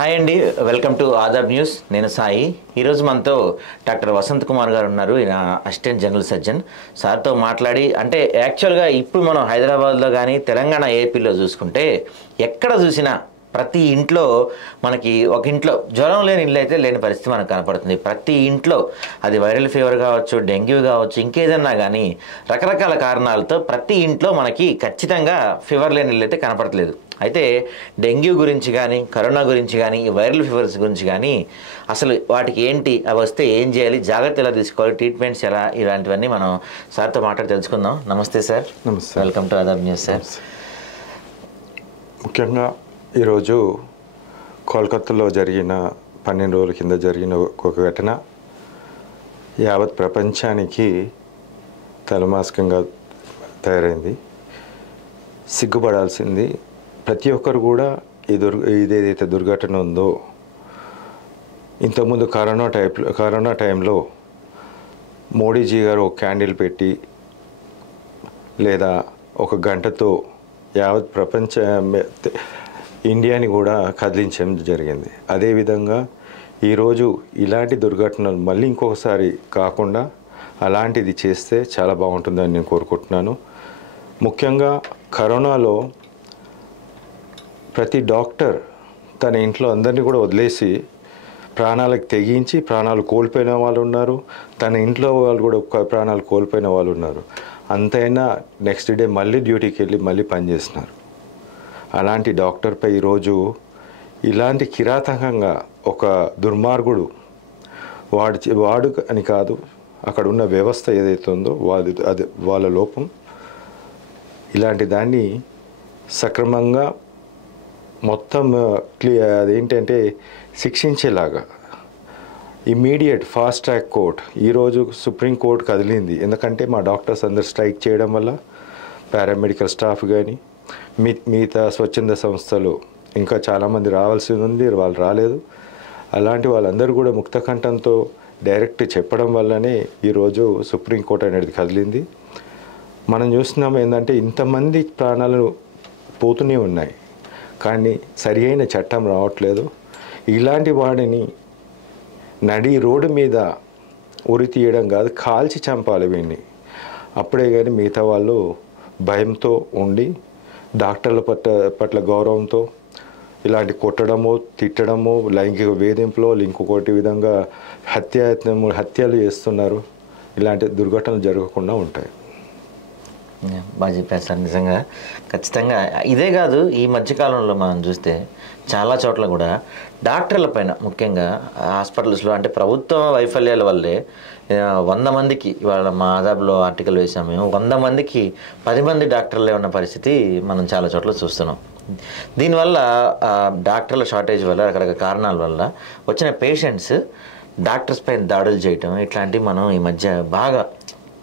Hi అండి, welcome to Aadab news. నేను సాయి. ఈరోజు మనతో డాక్టర్ వసంత్ కుమార్ గారు ఉన్నారు. ఈయన అసిస్టెంట్ జనరల్ సర్జన్. సార్తో మాట్లాడి అంటే యాక్చువల్గా ఇప్పుడు మనం హైదరాబాద్లో కానీ తెలంగాణ ఏపీలో చూసుకుంటే ఎక్కడ చూసినా ప్రతి ఇంట్లో మనకి ఒక ఇంట్లో జ్వరం లేని ఇల్లు అయితే లేని పరిస్థితి మనకు కనపడుతుంది. ప్రతి ఇంట్లో అది వైరల్ ఫీవర్ కావచ్చు, డెంగ్యూ కావచ్చు, ఇంకేదన్నా కానీ రకరకాల కారణాలతో ప్రతి ఇంట్లో మనకి ఖచ్చితంగా ఫీవర్ లేని ఇల్లు అయితే కనపడట్లేదు. అయితే డెంగ్యూ గురించి కానీ, కరోనా గురించి కానీ, వైరల్ ఫీవర్స్ గురించి కానీ అసలు వాటికి ఏంటి, అవి వస్తే ఏం చేయాలి, జాగ్రత్త ఎలా తీసుకోవాలి, ట్రీట్మెంట్స్ ఎలా, ఇలాంటివన్నీ మనం సార్తో మాట్లాడి తెలుసుకుందాం. నమస్తే సార్. నమస్తే. Welcome to Aadab news sir. ముఖ్యంగా ఈరోజు కోల్కతాలో జరిగిన 12 రోజుల కింద జరిగిన ఒక ఘటన యావత్ ప్రపంచానికి తలమాస్కంగా తయారైంది. సిగ్గుపడాల్సింది. ప్రతి ఒక్కరు కూడా ఇదేదైతే దుర్ఘటన ఉందో, ఇంతకుముందు కరోనా టైంలో మోడీజీ గారు ఒక క్యాండిల్ పెట్టి లేదా ఒక గంటతో యావత్ ప్రపంచ ఇండియాని కూడా కదిలించడం జరిగింది. అదేవిధంగా ఈరోజు ఇలాంటి దుర్ఘటనలు మళ్ళీ ఇంకొకసారి కాకుండా అలాంటిది చేస్తే చాలా బాగుంటుందని నేను కోరుకుంటున్నాను. ముఖ్యంగా కరోనాలో ప్రతి డాక్టర్ తన ఇంట్లో అందరినీ కూడా వదిలేసి ప్రాణాలకు తెగించి ప్రాణాలు కోల్పోయిన వాళ్ళు ఉన్నారు. తన ఇంట్లో వాళ్ళు కూడా ప్రాణాలు కోల్పోయిన వాళ్ళు ఉన్నారు. అంతైనా నెక్స్ట్ డే మళ్ళీ డ్యూటీకి వెళ్ళి మళ్ళీ పనిచేస్తున్నారు. అలాంటి డాక్టర్పై ఈరోజు ఇలాంటి కిరాతకంగా ఒక దుర్మార్గుడు వాడు అని కాదు, అక్కడ ఉన్న వ్యవస్థ ఏదైతే ఉందో అది వాళ్ళ లోపం. ఇలాంటి దాన్ని సక్రమంగా మొత్తం అదేంటంటే శిక్షించేలాగా ఇమ్మీడియట్ ఫాస్ట్ ట్రాక్ కోర్ట్ ఈరోజు సుప్రీంకోర్టు కదిలింది. ఎందుకంటే మా డాక్టర్స్ అందరు స్ట్రైక్ చేయడం వల్ల పారామెడికల్ స్టాఫ్ కానీ మిగతా స్వచ్ఛంద సంస్థలు ఇంకా చాలామంది రావాల్సి ఉంది, వాళ్ళు రాలేదు. అలాంటి వాళ్ళందరూ కూడా ముక్తకంఠంతో డైరెక్ట్ చెప్పడం వల్లనే ఈరోజు సుప్రీంకోర్టు అనేది కదిలింది. మనం చూస్తున్నాం ఏంటంటే ఇంతమంది ప్రాణాలు పోతూనే ఉన్నాయి, కానీ సరి అయిన చట్టం రావట్లేదు. ఇలాంటి వాడిని నడి రోడ్డు మీద ఉరి తీయడం కాదు, కాల్చి చంపాలి వీడిని. అప్పుడే కానీ మిగతా వాళ్ళు భయంతో ఉండి డాక్టర్ల పట్ల గౌరవంతో ఇలాంటి కొట్టడము, తిట్టడము, లైంగిక వేధింపులో ఇంకొకటి విధంగా హత్యలు చేస్తున్నారు. ఇలాంటి దుర్ఘటనలు జరగకుండా ఉంటాయి. బాగా చెప్పారు సార్. నిజంగా ఖచ్చితంగా ఇదే కాదు, ఈ మధ్యకాలంలో మనం చూస్తే చాలా చోట్ల కూడా డాక్టర్ల పైన ముఖ్యంగా హాస్పిటల్స్లో అంటే ప్రభుత్వ వైఫల్యాల వల్లే 100 మందికి, ఇవాళ మా ఆదాబ్లో ఆర్టికల్ వేసాము మేము, 100 మందికి 10 మంది డాక్టర్లే ఉన్న పరిస్థితి మనం చాలా చోట్ల చూస్తున్నాం. దీనివల్ల డాక్టర్ల షార్టేజ్ వల్ల, రకరకాల కారణాల వల్ల వచ్చిన పేషెంట్స్ డాక్టర్స్ పైన దాడులు చేయటం ఇట్లాంటివి మనం ఈ మధ్య బాగా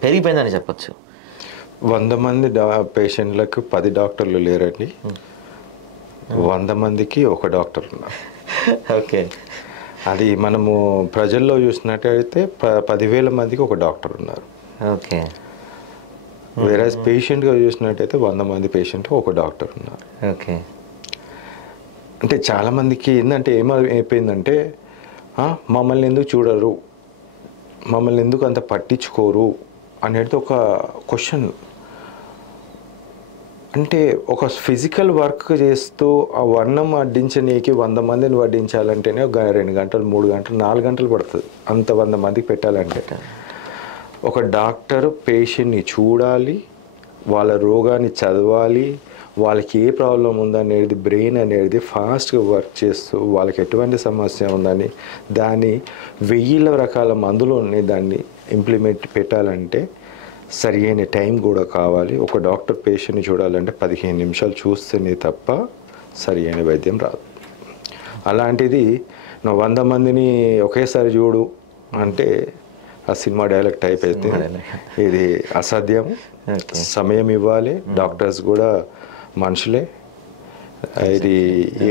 పెరిగిపోయిందని చెప్పచ్చు. 100 మంది పేషెంట్లకు 10 డాక్టర్లు లేరండి. 100 మందికి ఒక డాక్టర్ ఉన్నారు. ఓకే. అది మనము ప్రజల్లో చూసినట్టయితే 10,000 మందికి ఒక డాక్టర్ ఉన్నారు. ఓకే. వేరే పేషెంట్గా చూసినట్టయితే 100 మంది పేషెంట్కి ఒక డాక్టర్ ఉన్నారు. ఓకే. అంటే చాలామందికి ఏంటంటే ఏమైపోయిందంటే మమ్మల్ని ఎందుకు చూడరు, మమ్మల్ని ఎందుకు అంత పట్టించుకోరు అనేది ఒక క్వశ్చన్. అంటే ఒక ఫిజికల్ వర్క్ చేస్తూ ఆ వర్ణం వడ్డించనీకి 100 మందిని వడ్డించాలంటేనే 2 గంటలు, 3 గంటలు, 4 గంటలు పడుతుంది. అంత 100 మందికి పెట్టాలంటే ఒక డాక్టర్ పేషెంట్ని చూడాలి, వాళ్ళ రోగాన్ని చదవాలి, వాళ్ళకి ఏ ప్రాబ్లం ఉందనేది బ్రెయిన్ అనేది ఫాస్ట్గా వర్క్ చేస్తూ వాళ్ళకి ఎటువంటి సమస్య ఉందని దాన్ని 1000 రకాల మందులోని దాన్ని ఇంప్లిమెంట్ పెట్టాలంటే సరి అయిన టైం కూడా కావాలి. ఒక డాక్టర్ పేషెంట్ని చూడాలంటే 15 నిమిషాలు చూస్తేనే తప్ప సరి అయిన వైద్యం రాదు. అలాంటిది నువ్వు 100 మందిని ఒకేసారి చూడు అంటే ఆ సినిమా డైలాగ్ టైప్ అయితే ఇది అసాధ్యం. సమయం ఇవ్వాలి. డాక్టర్స్ కూడా మనుషులే, ఇది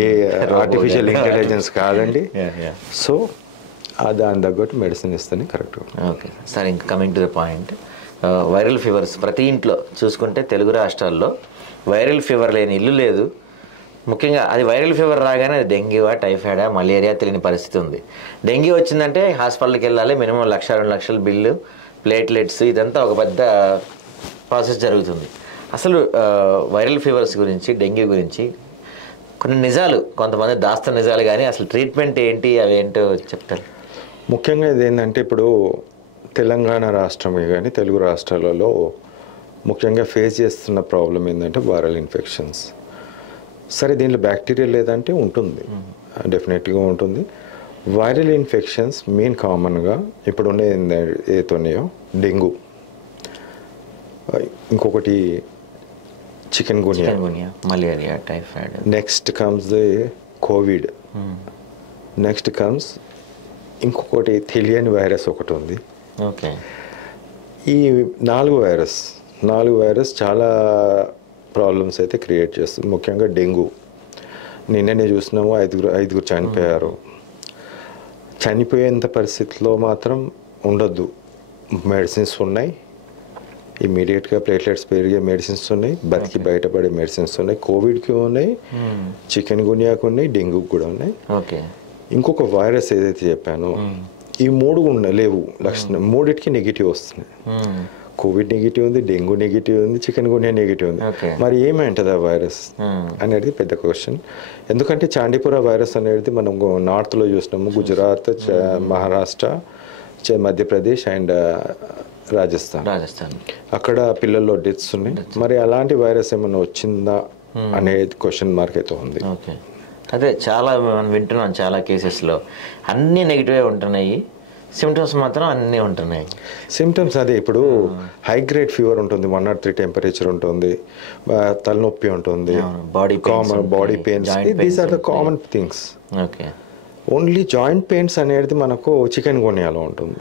ఏ ఆర్టిఫిషియల్ ఇంటెలిజెన్స్ కాదండి. సో దాని తగ్గట్టు మెడిసిన్ ఇస్తేనే కరెక్ట్. Okay sir. ఇంకా coming to the point, viral fevers ప్రతి ఇంట్లో చూసుకుంటే తెలుగు రాష్ట్రాల్లో వైరల్ ఫీవర్ లేని ఇల్లు లేదు. ముఖ్యంగా అది వైరల్ ఫీవర్ రాగానే అది డెంగ్యూవా టైఫాయిడా మలేరియా తెలియని పరిస్థితి ఉంది. డెంగ్యూ వచ్చిందంటే హాస్పిటల్కి వెళ్ళాలి, మినిమం 1-2 లక్షల బిల్లు, ప్లేట్లెట్స్, ఇదంతా ఒక పెద్ద ప్రాసెస్ జరుగుతుంది. అసలు వైరల్ ఫీవర్స్ గురించి, డెంగ్యూ గురించి కొన్ని నిజాలు, కొంతమంది దాస్త నిజాలు కానీ అసలు ట్రీట్మెంట్ ఏంటి అవి ఏంటో చెప్తారు. ముఖ్యంగా ఇది ఏంటంటే ఇప్పుడు తెలంగాణ రాష్ట్రమే కానీ తెలుగు రాష్ట్రాలలో ముఖ్యంగా ఫేస్ చేస్తున్న ప్రాబ్లం ఏంటంటే వైరల్ ఇన్ఫెక్షన్స్. సరే దీంట్లో బ్యాక్టీరియా లేదంటే ఉంటుంది, డెఫినెట్గా ఉంటుంది. వైరల్ ఇన్ఫెక్షన్స్ మెయిన్ కామన్గా ఇప్పుడు ఉండే ఏతున్నాయో డెంగ్యూ, ఇంకొకటి chikungunya, malaria, typhoid, next comes the COVID, next comes ఇంకొకటి తెలియని వైరస్ ఒకటి ఉంది. ఓకే, ఈ 4 వైరస్ చాలా ప్రాబ్లమ్స్ అయితే క్రియేట్ చేస్తుంది. ముఖ్యంగా డెంగ్యూ నిన్ననే చూసినాము, ఐదుగురు చనిపోయారు. చనిపోయేంత పరిస్థితిలో మాత్రం ఉండొద్దు. మెడిసిన్స్ ఉన్నాయి, ఇమీడియట్గా ప్లేట్లెట్స్ పెరిగే మెడిసిన్స్ ఉన్నాయి, బతికి బయటపడే మెడిసిన్స్ ఉన్నాయి. కోవిడ్కి ఉన్నాయి, చికెన్ గునియాకి ఉన్నాయి, డెంగ్యూకి కూడా ఉన్నాయి. ఓకే, ఇంకొక వైరస్ ఏదైతే చెప్పానో ఈ 3 లేవు లక్షణం, 3టికి నెగిటివ్ వస్తున్నాయి. కోవిడ్ నెగిటివ్ ఉంది, డెంగ్యూ నెగిటివ్ ఉంది, చికెన్ గునియా నెగిటివ్ ఉంది. మరి ఏమంటుంది ఆ వైరస్ అనేది పెద్ద క్వశ్చన్. ఎందుకంటే చాండీపుర వైరస్ అనేది మనం నార్త్లో చూసినాము, గుజరాత్, మహారాష్ట్ర, మధ్యప్రదేశ్ అండ్ రాజస్థాన్. అక్కడ పిల్లల్లో డెత్స్ ఉన్నాయి. మరి అలాంటి వైరస్ ఏమైనా వచ్చిందా అనేది క్వశ్చన్ మార్క్ అయితే ఉంది. అదే చాలా మనం వింటున్నాం, చాలా కేసెస్లో అన్నీ నెగిటివే ఉంటున్నాయి, సిమ్టమ్స్ మాత్రం అన్నీ ఉంటున్నాయి. సిమ్టమ్స్ అదే ఇప్పుడు హై గ్రేడ్ ఫీవర్ ఉంటుంది, 103 టెంపరేచర్ ఉంటుంది, తలనొప్పి ఉంటుంది, body pains, these are the common things. Okay, only joint pains అనేది మనకు చికెన్ గునియాలో ఉంటుంది.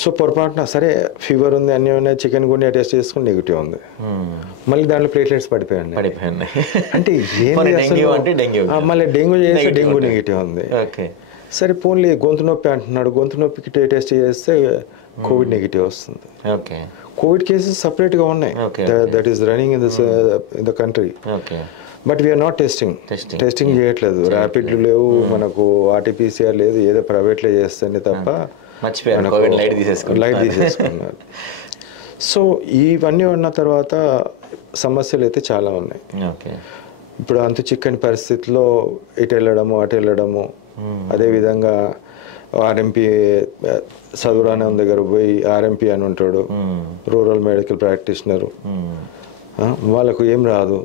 సో పొరపాటున సరే ఫీవర్ ఉంది అన్నీ ఉన్నాయి, చికెన్ గునియా టెస్ట్ చేసుకుని నెగిటివ్ ఉంది, మళ్ళీ దాంట్లో ప్లేట్లెట్స్ పడిపోయాయి. అంటే మళ్ళీ డెంగ్యూ చేస్తే డెంగ్యూ నెగిటివ్ ఉంది. సరే పోన్లీ గొంతు నొప్పి అంటున్నాడు, గొంతు నొప్పికి టెస్ట్ చేస్తే కోవిడ్ నెగిటివ్ వస్తుంది. కోవిడ్ కేసెస్ సపరేట్గా ఉన్నాయి, that is running in the country. But we are not testing చేయట్లేదు. ర్యాపిడ్లు లేవు మనకు, ఆర్టీపీసీఆర్ లేదు, ఏదో ప్రైవేట్లో చేస్తుంది తప్ప లైట్ తీసేసుకున్నారు. సో ఇవన్నీ ఉన్న తర్వాత సమస్యలు అయితే చాలా ఉన్నాయి. ఇప్పుడు అంత చిక్కని పరిస్థితిలో ఇటు వెళ్ళడము అటు వెళ్ళడము, అదేవిధంగా ఆర్ఎంపీ చదువురానం దగ్గర పోయి ఆర్ఎంపీ అని ఉంటాడు, రూరల్ మెడికల్ ప్రాక్టీషనరు, వాళ్ళకు ఏం రాదు,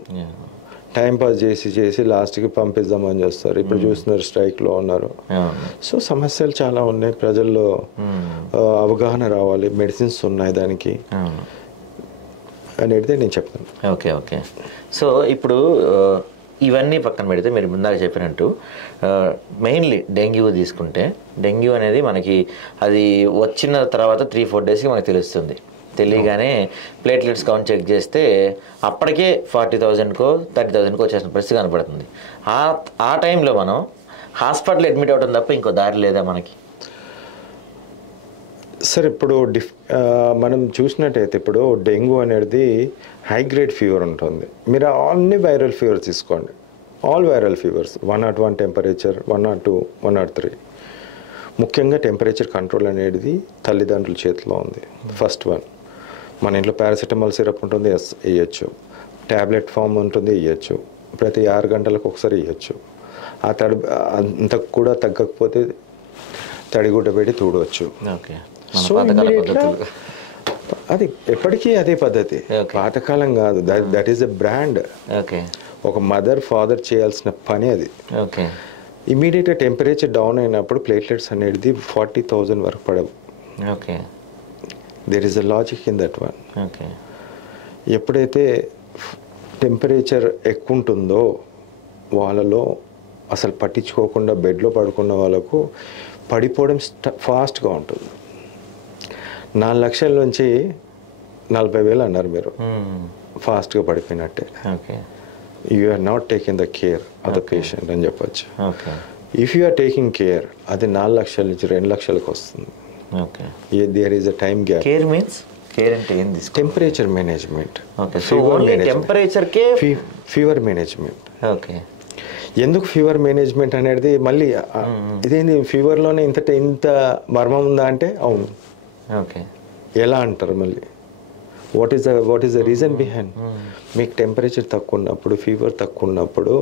టైం పాస్ చేసి లాస్ట్కి పంపిద్దామని చేస్తారు. ఇప్పుడు చూస్తున్నారు స్ట్రైక్లో ఉన్నారు. సో సమస్యలు చాలా ఉన్నాయి, ప్రజల్లో అవగాహన రావాలి, మెడిసిన్స్ ఉన్నాయి దానికి అనేది నేను చెప్తాను. ఓకే. సో ఇప్పుడు ఇవన్నీ పక్కన పెడితే మీరు ముందాక చెప్పినట్టు మెయిన్లీ డెంగ్యూ తీసుకుంటే, డెంగ్యూ అనేది మనకి అది వచ్చిన తర్వాత 3-4 డేస్కి మనకు తెలుస్తుంది. తెలియగానే ప్లేట్లెట్స్ కౌంట్ చెక్ చేస్తే అప్పటికే 40,000కో 30,000కో వచ్చేసిన పరిస్థితి కనపడుతుంది. ఆ టైంలో మనం హాస్పిటల్ అడ్మిట్ అవ్వడం తప్ప ఇంకో దారి లేదా మనకి? సార్ ఇప్పుడు మనం చూసినట్టయితే ఇప్పుడు డెంగ్యూ అనేది హై గ్రేడ్ ఫీవర్ ఉంటుంది. మీరు అన్ని వైరల్ ఫీవర్ తీసుకోండి, ఆల్ వైరల్ ఫీవర్స్ 101 టెంపరేచర్, 102, 103. ముఖ్యంగా టెంపరేచర్ కంట్రోల్ అనేది తల్లిదండ్రుల చేతిలో ఉంది. ఫస్ట్ వన్, మన ఇంట్లో పారాసిటమాల్ సిరప్ ఉంటుంది, వేయచ్చు. ట్యాబ్లెట్ ఫామ్ ఉంటుంది, వేయచ్చు. ప్రతి 6 గంటలకు ఒకసారి వేయచ్చు. అంత కూడా తగ్గకపోతే తడిగుడ్డ పెట్టి తూడవచ్చు. సో అది ఎప్పటికీ అదే పద్ధతి, పాతకాలం కాదు. That is a brand. ఒక మదర్ ఫాదర్ చేయాల్సిన పని అది. ఇమీడియట్గా టెంపరేచర్ డౌన్ అయినప్పుడు ప్లేట్లెట్స్ అనేది 40,000 వరకు పడవు. There is a logic in that one. ఎప్పుడైతే టెంపరేచర్ ఎక్కువ ఉంటుందో వాళ్ళలో అసలు పట్టించుకోకుండా బెడ్లో పడుకున్న వాళ్ళకు పడిపోవడం ఫాస్ట్గా ఉంటుంది. 4 లక్షల నుంచి 40,000 అన్నారు మీరు, ఫాస్ట్గా పడిపోయినట్టే. You are not taking the care of the patient అని చెప్పచ్చు. If you are taking care అది 4 లక్షల నుంచి 2 లక్షలకు వస్తుంది. There is a time gap. Care means care అంటే ఏంది? Temperature management, fever management. Fever management. ఎందుకు ఫీవర్ మేనేజ్మెంట్ అనేది మళ్ళీ ఇదేంది ఫీవర్లోనే ఇంత మర్మం ఉందా అంటే అవును. ఓకే, ఎలా అంటారు మళ్ళీ what is the reason behind? మీకు టెంపరేచర్ తక్కువ ఉన్నప్పుడు, ఫీవర్ తక్కువ ఉన్నప్పుడు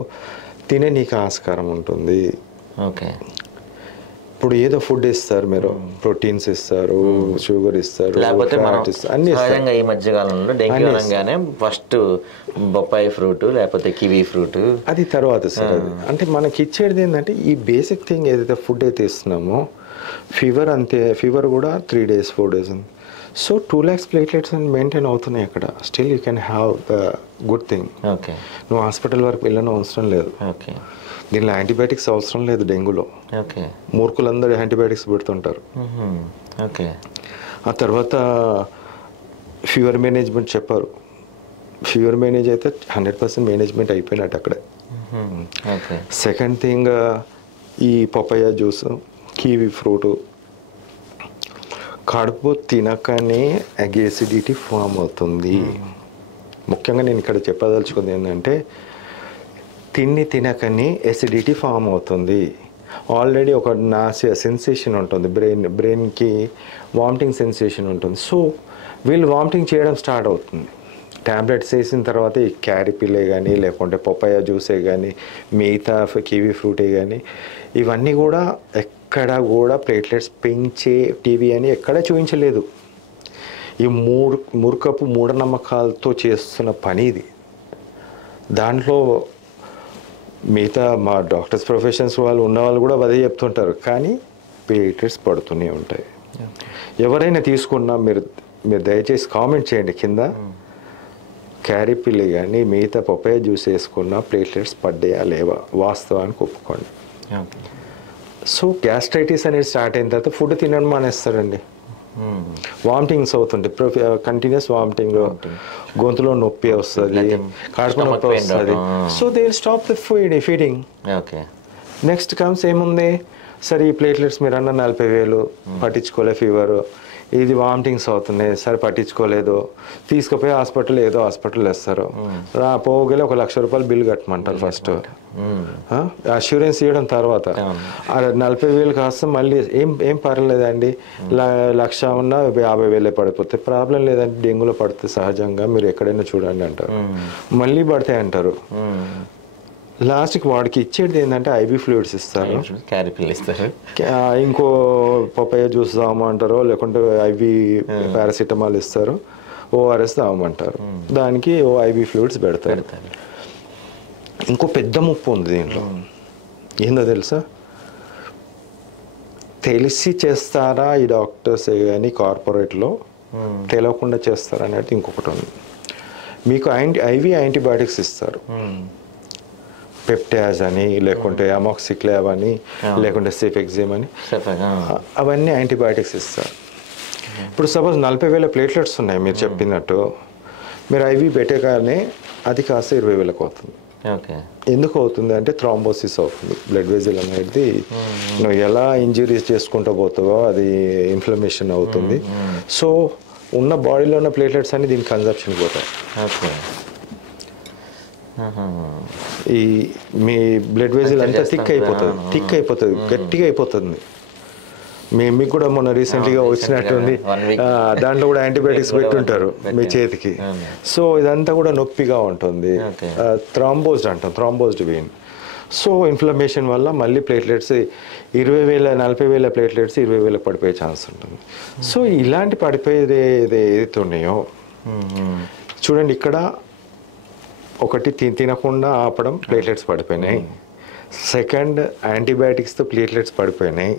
తినే నీకు ఆస్కారం ఉంటుంది. ఓకే, ఇప్పుడు ఏదో ఫుడ్ ఇస్తారు, మీరు ప్రోటీన్స్ ఇస్తారు, షుగర్ ఇస్తారు, లేకపోతే ఫ్యాట్ ఇస్తారు, అన్ని ఇస్తారు. సహజంగా ఈ మధ్య కాలంలో డెంగ్యూ అనగానే ఫస్ట్ బొప్పాయి ఫ్రూట్ లేకపోతే కివీ ఫ్రూట్, అది తర్వాత సార్. అది అంటే మనకి ఇచ్చేది ఏంటంటే ఈ బేసిక్ థింగ్ ఏదైతే ఫుడ్ అయితే ఇస్తున్నామో, ఫీవర్ అంతే, ఫీవర్ కూడా 3 days 4 days ఉంది. సో 2 lakhs ప్లేట్లెట్స్ అని మెయింటైన్ అవుతున్నాయి అక్కడ. Still you can have the good thing. Okay, నువ్వు హాస్పిటల్ వరకు వెళ్ళడం అవసరం లేదు. ఓకే, దీనిలో యాంటీబయాటిక్స్ అవసరం లేదు. డెంగ్యూలో ఓకే, మూర్ఖులందరూ యాంటీబయాటిక్స్ పెడుతుంటారు. ఓకే. ఆ తర్వాత ఫీవర్ మేనేజ్మెంట్ చెప్పారు. ఫీవర్ మేనేజ్ అయితే 100% మేనేజ్మెంట్ అయిపోయినట్టు అక్కడే. ఓకే, సెకండ్ థింగ్ ఈ పపాయ జ్యూస్, కివీ ఫ్రూటు కడుపు తినకనే అసిడిటీ ఫామ్ అవుతుంది. ముఖ్యంగా నేను ఇక్కడ చెప్పదలుచుకుంది ఏంటంటే తిండి తినకనే ఎసిడిటీ ఫామ్ అవుతుంది. ఆల్రెడీ ఒక నాసియా సెన్సేషన్ ఉంటుంది, బ్రెయిన్కి వామిటింగ్ సెన్సేషన్ ఉంటుంది. సో వీళ్ళు వామిటింగ్ చేయడం స్టార్ట్ అవుతుంది. ట్యాబ్లెట్స్ వేసిన తర్వాత ఈ క్యారిపిలే కానీ లేకుంటే పపాయ జ్యూసే కానీ మిగతా కివీ ఫ్రూటే కానీ ఇవన్నీ కూడా ఎక్కడ కూడా ప్లేట్లెట్స్ పెంచే టీవీ అని ఎక్కడ చూపించలేదు. ఈ మూర్ఖపు మూఢనమ్మకాలతో చేస్తున్న పని ఇది. దాంట్లో మిగతా మా డాక్టర్స్ ప్రొఫెషన్స్ వాళ్ళు ఉన్నవాళ్ళు కూడా అదే చెప్తుంటారు, కానీ ప్లేట్లెట్స్ పడుతూనే ఉంటాయి. ఎవరైనా తీసుకున్నా మీరు దయచేసి కామెంట్ చేయండి కింద, క్యారిపిల్లి కానీ మిగతా పపాయ జ్యూస్ వేసుకున్నా ప్లేట్లెట్స్ పడ్డాయా లేవా, వాస్తవానికి ఒప్పుకోండి. సో గ్యాస్ట్రైటిస్ అనేది స్టార్ట్ అయిన తర్వాత ఫుడ్ తినడం మానేస్తారండి. వామిటింగ్స్ అవుతుంటాయి, కంటిన్యూస్ వామిటింగ్, గొంతులో నొప్పి వస్తుంది, కడుపు నొప్పి వస్తుంది. So they stop the feeding. Next comes ఏముంది, సరే ఈ ప్లేట్లెట్స్ మీరు అన్న 40,000 పట్టించుకోలే, ఫీవర్, ఇది వామిటింగ్స్ అవుతున్నాయి, సరే పట్టించుకోలేదు, తీసుకుపోయి హాస్పిటల్ వేస్తారు. పోగలే 1,00,000 రూపాయలు బిల్ కట్టమంటారు ఫస్ట్, అష్యూరెన్స్ ఇవ్వడం తర్వాత. 40,000 కాస్త మళ్ళీ ఏం పర్లేదండి, 1,00,000 ఉన్నా 50,000 పడిపోతాయి, ప్రాబ్లం లేదండి, డెంగ్యూలో పడుతుంది సహజంగా, మీరు ఎక్కడైనా చూడండి అంటారు. మళ్ళీ పడతాయి అంటారు. లాస్ట్కి వాడికి ఇచ్చేది ఏంటంటే ఐవి ఫ్లూయిడ్స్ ఇస్తారు, ఇంకో పపాయ జ్యూస్ తాగమంటారు, లేకుంటే ఐవి పారాసిటమాల్ ఇస్తారు, ఓఆర్ఎస్ తాగమంటారు, దానికి ఐవి ఫ్లూయిడ్స్ పెడతారు. ఇంకో పెద్ద ముప్పు ఉంది దీంట్లో, ఏందో తెలుసా? తెలిసి చేస్తారా ఈ డాక్టర్స్ కానీ కార్పొరేట్లో, తెలియకుండా చేస్తారా అనేది ఇంకొకటి ఉంది. మీకు ఐవి యాంటీబయాటిక్స్ ఇస్తారు, పెప్టాజ్ అని, లేకుంటే అమాక్సిక్లావ్ అని, లేకుంటే సెఫెక్జిమ్ అని, అవన్నీ యాంటీబయాటిక్స్ ఇస్తారు. ఇప్పుడు సపోజ్ 40,000 ప్లేట్లెట్స్ ఉన్నాయి మీరు చెప్పినట్టు, మీరు ఐవి పెట్టగానే అది కాస్త 20,000 అవుతుంది. ఎందుకు అవుతుంది అంటే థ్రాంబోసిస్ అవుతుంది. బ్లడ్ వెజల్ అనేది నువ్వు ఎలా ఇంజరీస్ చేసుకుంటూ పోతావో అది ఇన్ఫ్లమేషన్ అవుతుంది. సో ఉన్న బాడీలో ఉన్న ప్లేట్లెట్స్ అన్ని దీనికి కన్జప్షన్ పోతాయి. ఈ మీ బ్లడ్ వెజల్ అంతా థిక్ అయిపోతుంది, గట్టిగా అయిపోతుంది. మీకు కూడా మొన్న రీసెంట్గా వచ్చినట్టుంది, దాంట్లో కూడా యాంటీబయాటిక్స్ పెట్టుంటారు మీ చేతికి. సో ఇదంతా కూడా నొప్పిగా ఉంటుంది, థ్రాంబోజ్డ్ వెయిన్. సో ఇన్ఫ్లమేషన్ వల్ల మళ్ళీ ప్లేట్లెట్స్ 20,000 40,000 ప్లేట్లెట్స్ 20,000 పడిపోయే ఛాన్స్ ఉంటుంది. సో ఇలాంటి పడిపోయేది ఏదైతే ఉన్నాయో చూడండి, ఇక్కడ ఒకటి తినకుండా ఆపడం, ప్లేట్లెట్స్ పడిపోయినాయి. సెకండ్, యాంటీబయాటిక్స్తో ప్లేట్లెట్స్ పడిపోయినాయి.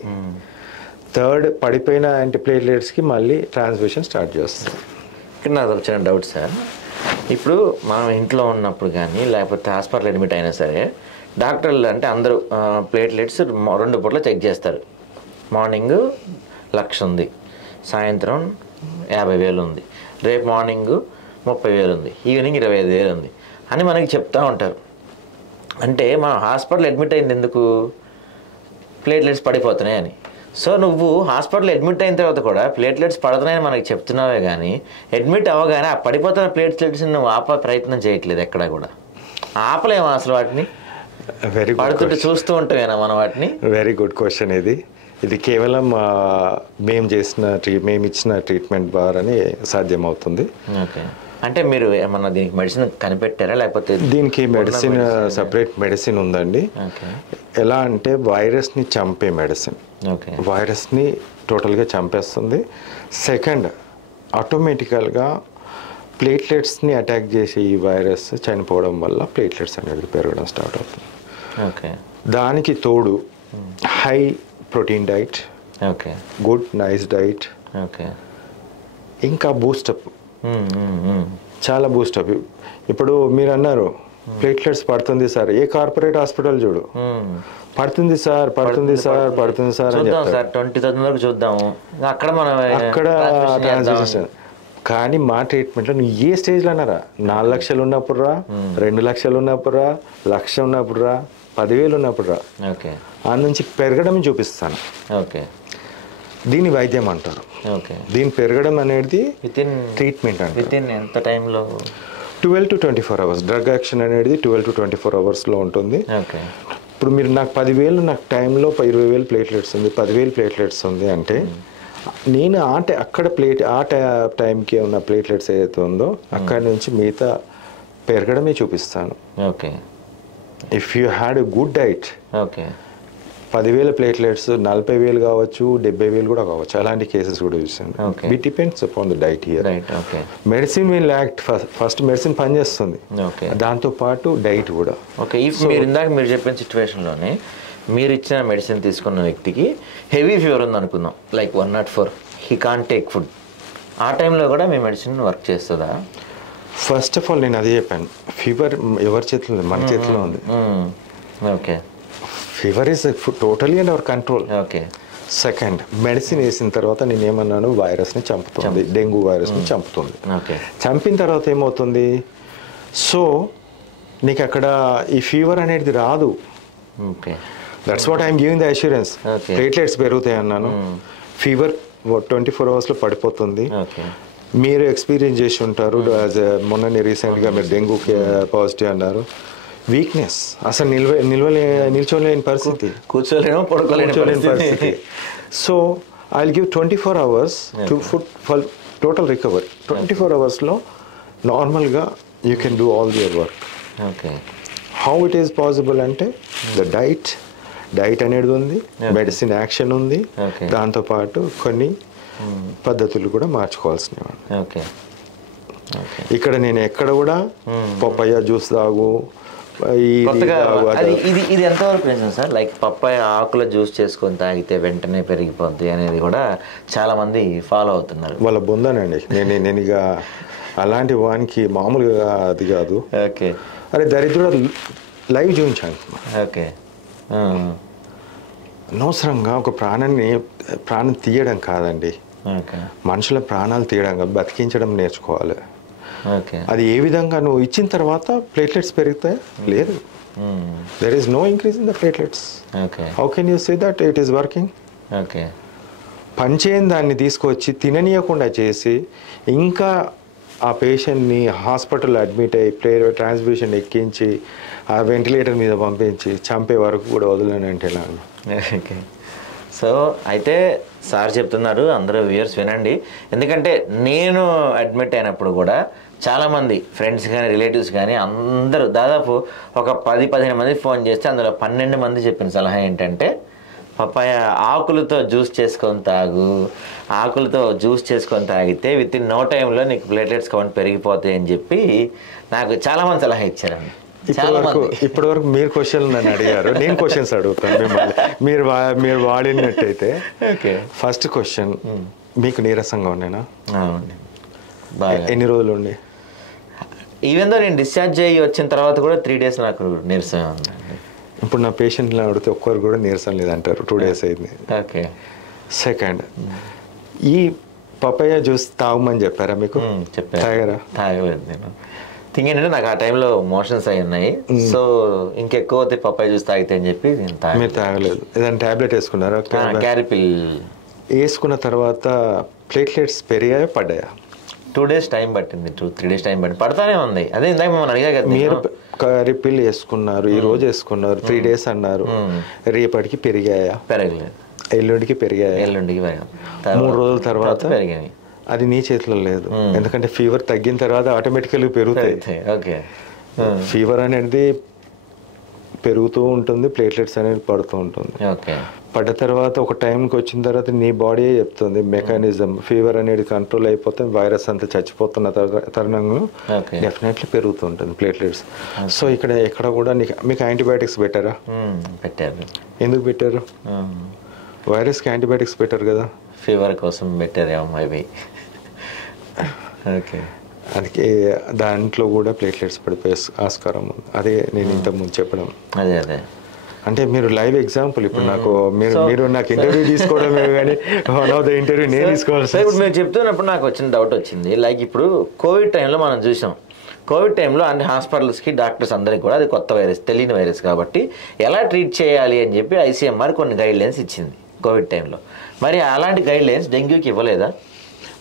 థర్డ్, పడిపోయిన ప్లేట్లెట్స్కి మళ్ళీ ట్రాన్స్మిషన్ స్టార్ట్ చేస్తుంది. ఇక్కడ నాకు వచ్చిన డౌట్ సార్, ఇప్పుడు మనం ఇంట్లో ఉన్నప్పుడు కానీ లేకపోతే హాస్పిటల్ అడ్మిట్ అయినా సరే డాక్టర్లు అంటే అందరూ ప్లేట్లెట్స్ 2 పూట్ల చెక్ చేస్తారు. మార్నింగ్ 1,00,000 ఉంది, సాయంత్రం 50,000 ఉంది, రేపు మార్నింగ్ 30,000 ఉంది, ఈవినింగ్ 25,000 ఉంది అని మనకి చెప్తూ ఉంటారు. అంటే మనం హాస్పిటల్ అడ్మిట్ అయింది ఎందుకు? ప్లేట్లెట్స్ పడిపోతున్నాయి అని. సో నువ్వు హాస్పిటల్ అడ్మిట్ అయిన తర్వాత కూడా ప్లేట్లెట్స్ పడుతున్నాయని మనకి చెప్తున్నావే కానీ అడ్మిట్ అవ్వగానే ఆ పడిపోతున్న ప్లేట్లెట్స్ని నువ్వు ప్రయత్నం చేయట్లేదు, ఎక్కడా కూడా ఆపలేము అసలు వాటిని. వెరీ గుడ్ పడుతుంటే చూస్తూ ఉంటామేనా మనం వాటిని? వెరీ గుడ్ క్వశ్చన్ ఇది కేవలం మేము ఇచ్చిన ట్రీట్మెంట్ ద్వారానే సాధ్యమవుతుంది. ఓకే. అంటే మీరు ఏమన్నా దీనికి మెడిసిన్ కనిపెట్టారా లేకపోతే? దీనికి మెడిసిన్ సపరేట్ మెడిసిన్ ఉందండి. ఓకే. ఎలా అంటే వైరస్ని చంపే మెడిసిన్. ఓకే. వైరస్ని టోటల్గా చంపేస్తుంది. సెకండ్, ఆటోమేటికల్గా ప్లేట్లెట్స్ని అటాక్ చేసే ఈ వైరస్ చనిపోవడం వల్ల ప్లేట్లెట్స్ అనేది పెరగడం స్టార్ట్ అవుతుంది. ఓకే. దానికి తోడు high protein diet, okay, good nice diet, okay, ఇంకా బూస్టప్, చాలా బూస్టప్. ఇప్పుడు మీరు అన్నారు ప్లేట్లెట్స్ పడుతుంది సార్, ఏ కార్పొరేట్ హాస్పిటల్ చూడు పడుతుంది సార్ పడుతుంది సార్ పడుతుంది సార్ అని చెప్తారు. 20,000 వరకు చూద్దాము, అక్కడ మనం అక్కడ ట్రాన్స్మిషన్. కానీ మా ట్రీట్మెంట్లో నువ్వు ఏ స్టేజ్లో అన్నారా, 4 లక్షలు ఉన్నప్పుడు రా, 2 లక్షలు ఉన్నప్పుడు రా, 1,00,000 ఉన్నప్పుడు రా, 10,000 ఉన్నప్పుడు రా, ఓకే, ఆ నుంచి పెరగడం చూపిస్తాను. ఓకే. దీన్ని వైద్యం అంటారు. ఓకే. దీని పెరగడం అనేది వితిన్ ట్రీట్మెంట్ అంటారు. వితిన్ ఎంత టైంలో? 12 to 24 hours. డ్రగ్ యాక్షన్ అనేది 12 to 24 hours ఉంటుంది. ఓకే. ఇప్పుడు మీరు నాకు 10,000 నాకు టైంలో 20,000 ప్లేట్లెట్స్ ఉంది, 10,000 ప్లేట్లెట్స్ ఉంది అంటే నేను అక్కడ టైంకి ఉన్న ప్లేట్లెట్స్ ఏదైతే ఉందో అక్కడి నుంచి మిగతా పెరగడమే చూపిస్తాను. Okay. If you had a good diet, okay, 10,000 platelets 40,000 కావచ్చు, 70,000 కూడా కావచ్చు. అలాంటి కేసెస్ కూడా చూసాను. Okay. It depends upon the diet here. Right. Okay. Medicine will act first. Medicine పనిచేస్తుంది, ఓకే, దాంతోపాటు డైట్ కూడా. ఓకే. ఇఫ్ మీరు ఇందాక మీరు చెప్పిన సిచ్యువేషన్లోనే మీరు ఇచ్చిన మెడిసిన్ తీసుకున్న వ్యక్తికి హెవీ ఫీవర్ ఉంది అనుకుందాం, like 104, he can't take food, ఆ టైంలో కూడా మీ మెడిసిన్ వర్క్ చేస్తుందా? ఫస్ట్ ఆఫ్ ఆల్ నేను అదే చెప్పాను, ఫీవర్ ఎవరి చేతిలో ఉంది, మన చేతిలో ఉంది. Okay. Fever is totally and our control. Okay. Second, medicine వేసిన తర్వాత నేను ఏమన్నాను, వైరస్ని చంపుతుంది, డెంగ్యూ వైరస్ని చంపుతుంది. ఓకే. చంపిన తర్వాత ఏమవుతుంది, సో నీకు అక్కడ ఈ ఫీవర్ అనేది రాదు. Okay. That's what I'm giving the assurance. Okay. Platelets పెరుగుతాయి అన్నాను, ఫీవర్ 24 hours పడిపోతుంది. ఓకే. మీరు ఎక్స్పీరియన్స్ చేసి ఉంటారు. మొన్న రీసెంట్గా మీరు డెంగ్యూ పాజిటివ్ అన్నారు. వీక్నెస్, అసలు నిల్చోలేని పరిస్థితి, కూర్చోలేము, పడుకోలేని పరిస్థితి. So I will give 24 hours to food for total recovery. 24 hours నార్మల్గా you can do all your work. Okay. How it is possible అంటే ద డైట్ అనేది ఉంది, మెడిసిన్ యాక్షన్ ఉంది, దాంతోపాటు కొన్ని పద్ధతులు కూడా మార్చుకోవాల్సినవి. ఓకే. ఇక్కడ నేను ఎక్కడ కూడా పప్పయ్య జ్యూస్ తాగు, ఇది ఎంతవరకు నిజం సార్? లైక్ పప్పాయ ఆకుల జ్యూస్ చేసుకొని తాగితే వెంటనే పెరిగిపోద్ది అనేది కూడా చాలా మంది ఫాలో అవుతున్నారు. వాళ్ళ బొందనండి. నేను ఇక అలాంటి వానికి మామూలుగా అది కాదు. ఓకే. అరే దరిద్రుడు లైవ్ చూపించాను. ఓకే. అనవసరంగా ఒక ప్రాణం తీయడం కాదండి, మనుషుల ప్రాణాలు తీయడం కాదు, బతికించడం నేర్చుకోవాలి. అది ఏ విధంగా నువ్వు ఇచ్చిన తర్వాత ప్లేట్లెట్స్ పెరుగుతాయి? లేదు, there is no increase in the platelets. How can you say that it is working? పనిచేయని దాన్ని తీసుకొచ్చి తిననీయకుండా చేసి ఇంకా ఆ పేషెంట్ని హాస్పిటల్ అడ్మిట్ అయ్యి ట్రాన్స్మిషన్ ఎక్కించి ఆ వెంటిలేటర్ మీద పంపించి చంపే వరకు కూడా వదలనంటే ఎలా? ఓకే. సో అయితే సార్ చెప్తున్నారు, అందరూ వ్యూయర్స్ వినండి. ఎందుకంటే నేను అడ్మిట్ అయినప్పుడు కూడా చాలామంది ఫ్రెండ్స్ కానీ రిలేటివ్స్ కానీ అందరూ దాదాపు ఒక 10-15 మంది ఫోన్ చేస్తే అందులో 12 మంది చెప్పిన సలహా ఏంటంటే పప్పాయ ఆకులతో జ్యూస్ చేసుకొని తాగు, ఆకులతో జ్యూస్ చేసుకొని తాగితే విత్ ఇన్ నో టైంలో నీకు ప్లేట్లెట్స్ కౌంట్ పెరిగిపోతాయి అని చెప్పి నాకు చాలామంది సలహా ఇచ్చారండి. ఇప్పటి వరకు మీరు క్వశ్చన్ నన్ను అడిగారు, నేను క్వశ్చన్స్ అడుగుతాను మిమ్మల్ని. మీరు వాడినట్టయితే ఫస్ట్ క్వశ్చన్, మీకు నీరసంగా ఉండేనా? ఎన్ని రోజులు ఉండి? ఈవెన్ దో నేను డిశ్చార్జ్ అయ్యి వచ్చిన తర్వాత కూడా 3 days నాకు నీరసం ఉందండి. ఇప్పుడు నా పేషెంట్ని అడిగితే ఒక్కరు కూడా నీరసం లేదంటారు. 2 days అయింది. ఓకే. సెకండ్, ఈ పపాయ జ్యూస్ తాగమని చెప్పారా మీకు? చెప్పారు. తాగారా? తాగలేదు నేను. థింగ్ ఏంటంటే నాకు ఆ టైంలో మోషన్స్ అయి ఉన్నాయి, సో ఇంకెక్కువ అయితే పప్పాయ జ్యూస్ తాగితే అని చెప్పి మీరు తాగలేదు. ఏదైనా ట్యాబ్లెట్ వేసుకున్నారా? క్యారిపిల్ వేసుకున్న తర్వాత ప్లేట్లెట్స్ పెరిగాయా పడ్డాయా? 2 days టైం పట్టింది, 2-3 days టైం పట్టింది, పడతానే ఉంది. అదే ఇందాక మిమ్మల్ని అడిగా కదా, మీరు రిపిల్ వేసుకున్నారు, ఈ రోజు వేసుకున్నారు, 3 days అన్నారు, రేపటికి పెరిగాయా? పెరగలేదు. ఎల్లుండికి పెరిగాయా? ఎల్లుండికి 3 రోజుల తర్వాత పెరిగాయి. అది నీ చేతిలో లేదు. ఎందుకంటే ఫీవర్ తగ్గిన తర్వాత ఆటోమేటికల్గా పెరుగుతాయి. ఓకే. ఫీవర్ అనేది పెరుగుతూ ఉంటుంది, ప్లేట్లెట్స్ అనేది పడుతూ ఉంటుంది. ఓకే. పడ్డ తర్వాత ఒక టైంకి వచ్చిన తర్వాత నీ బాడీ చెప్తుంది మెకానిజం, ఫీవర్ అనేది కంట్రోల్ అయిపోతే వైరస్ అంతా చచ్చిపోతున్న తరుణంలో డెఫినెట్లీ పెరుగుతుంటుంది ప్లేట్లెట్స్. సో ఇక్కడ ఎక్కడ కూడా మీకు యాంటీబయాటిక్స్ పెట్టారా? పెట్టారు. ఎందుకు పెట్టారు? వైరస్కి యాంటీబయాటిక్స్ పెట్టారు కదా, ఫీవర్ కోసం పెట్టారేమో మేబీ. ఓకే. అందుకే దాంట్లో కూడా ప్లేట్లెట్స్ పడిపోయే ఆస్కారం ఉంది. అదే నేను ఇంతకుముందు చెప్పడం. అదే అంటే మీరు లైవ్ ఎగ్జాంపుల్. ఇప్పుడు నాకు మీరు నాకు ఇంటర్వ్యూ తీసుకోవడమే కానీ వన్ ఆఫ్ ద ఇంటర్వ్యూ నేను తీసుకోవాలి. ఇప్పుడు మీరు చెప్తున్నప్పుడు నాకు వచ్చిన డౌట్ వచ్చింది. లైక్ ఇప్పుడు కోవిడ్ టైంలో మనం చూసాం, కోవిడ్ టైంలో అన్ని హాస్పిటల్స్కి డాక్టర్స్ అందరికి కూడా అది కొత్త వైరస్, తెలియని వైరస్ కాబట్టి ఎలా ట్రీట్ చేయాలి అని చెప్పి ఐసీఎంఆర్ కొన్ని గైడ్ లైన్స్ ఇచ్చింది కోవిడ్ టైంలో. మరి అలాంటి గైడ్ లైన్స్ డెంగ్యూకి ఇవ్వలేదా?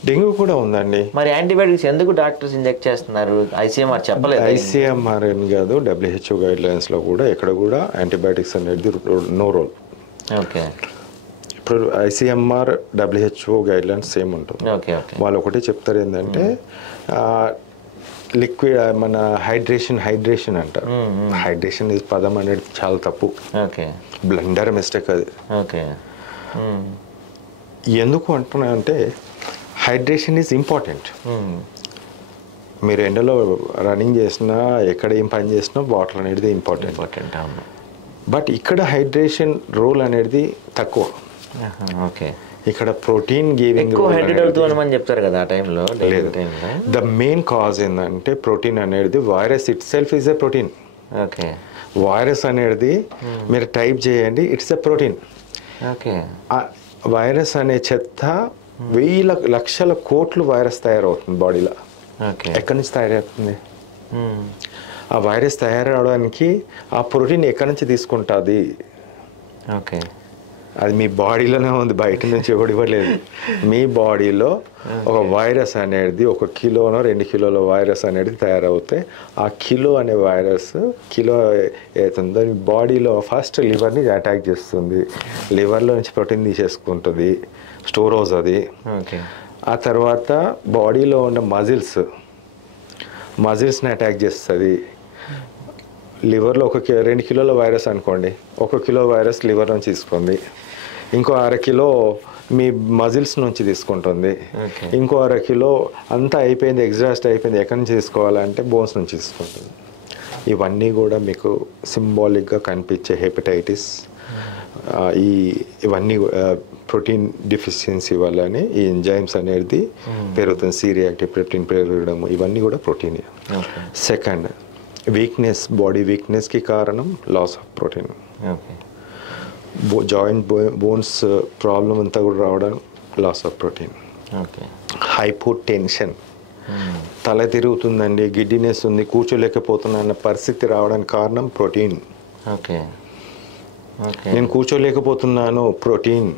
డెంగ్యూ కూడా ఉందండి. మరి యాంటీబయాటిక్స్ ఎందుకు డాక్టర్స్ ఇంజెక్ట్ చేస్తున్నారు? ఐసీఎంఆర్ చెప్పలేదు. ఐసీఎంఆర్ అని కాదు, WHO గైడ్ లైన్స్లో కూడా ఎక్కడ కూడా యాంటీబయాటిక్స్ అనేది నో రోల్. ఓకే. ఇప్పుడు ICMR WHO guide lines same ఉంటుంది. ఓకే. వాళ్ళు ఒకటే చెప్తారు ఏంటంటే లిక్విడ్ మన హైడ్రేషన్ అంటారు. హైడ్రేషన్ ఇస్ పదం అనేది చాలా తప్పు. ఓకే. బ్లండర్ మిస్టేక్ అది. ఓకే. ఎందుకు అంటున్నా అంటే హైడ్రేషన్ ఈజ్ ఇంపార్టెంట్. మీరు ఎండలో రన్నింగ్ చేసినా ఎక్కడ ఏం పని చేసినా వాటర్ అనేది ఇంపార్టెంట్. బట్ ఇక్కడ హైడ్రేషన్ రోల్ అనేది తక్కువ. ఓకే. ఇక్కడ ప్రోటీన్ గివింగ్ చెప్తారు కదా ఆ టైంలో. లేదు, ద మెయిన్ కాజ్ ఏంటంటే ప్రోటీన్ అనేది virus it self is a protein. Okay. Virus అనేది మీరు టైప్ చేయండి, it's a protein. Okay. Virus అనే చెత్త 1000 లక్షల కోట్లు వైరస్ తయారవుతుంది బాడీలో. ఎక్కడి నుంచి తయారవుతుంది? ఆ వైరస్ తయారవడానికి ఆ ప్రోటీన్ ఎక్కడి నుంచి తీసుకుంటుంది? ఓకే. అది మీ బాడీలోనే ఉంది, బయట నుంచి ఎవడు ఇవ్వలేదు. మీ బాడీలో ఒక వైరస్ అనేది 1 కిలోనో 2 కిలోల వైరస్ అనేది తయారవుతే ఆ కిలో అనే వైరస్ కిలో అవుతుందో మీ బాడీలో ఫస్ట్ లివర్ని అటాక్ చేస్తుంది. లివర్లో నుంచి ప్రోటీన్ తీసేసుకుంటుంది, స్టోర్ అవుతుంది. ఆ తర్వాత బాడీలో ఉన్న మజిల్స్ని అటాక్ చేస్తుంది. లివర్లో 2 కిలోల వైరస్ అనుకోండి, 1 కిలో వైరస్ లివర్ నుంచి తీసుకుంది, ఇంకో 1/2 కిలో మీ మజిల్స్ నుంచి తీసుకుంటుంది, ఇంకో 1/2 కిలో అంతా అయిపోయింది, ఎగ్జాస్ట్ అయిపోయింది, ఎక్కడి నుంచి తీసుకోవాలంటే బోన్స్ నుంచి తీసుకుంటుంది. ఇవన్నీ కూడా మీకు సింబాలిక్గా కనిపించే హెపటైటిస్, ఇవన్నీ ప్రోటీన్ డెఫిషియన్సీ వల్లనే ఈ ఎంజైమ్స్ అనేది పెరుగుతుంది. సి రియాక్టివ్ ప్రోటీన్ పెరగడం, ఇవన్నీ కూడా ప్రోటీన్. సెకండ్, వీక్నెస్, బాడీ వీక్నెస్కి కారణం loss of protein. Joint bones problem అంతా కూడా రావడం లాస్ ఆఫ్ ప్రోటీన్. హైపోటెన్షన్, తల తిరుగుతుందండి, గిడ్డినెస్ ఉంది, కూర్చోలేకపోతున్నా అన్న పరిస్థితి రావడానికి కారణం ప్రోటీన్. నేను కూర్చోలేకపోతున్నాను, protein.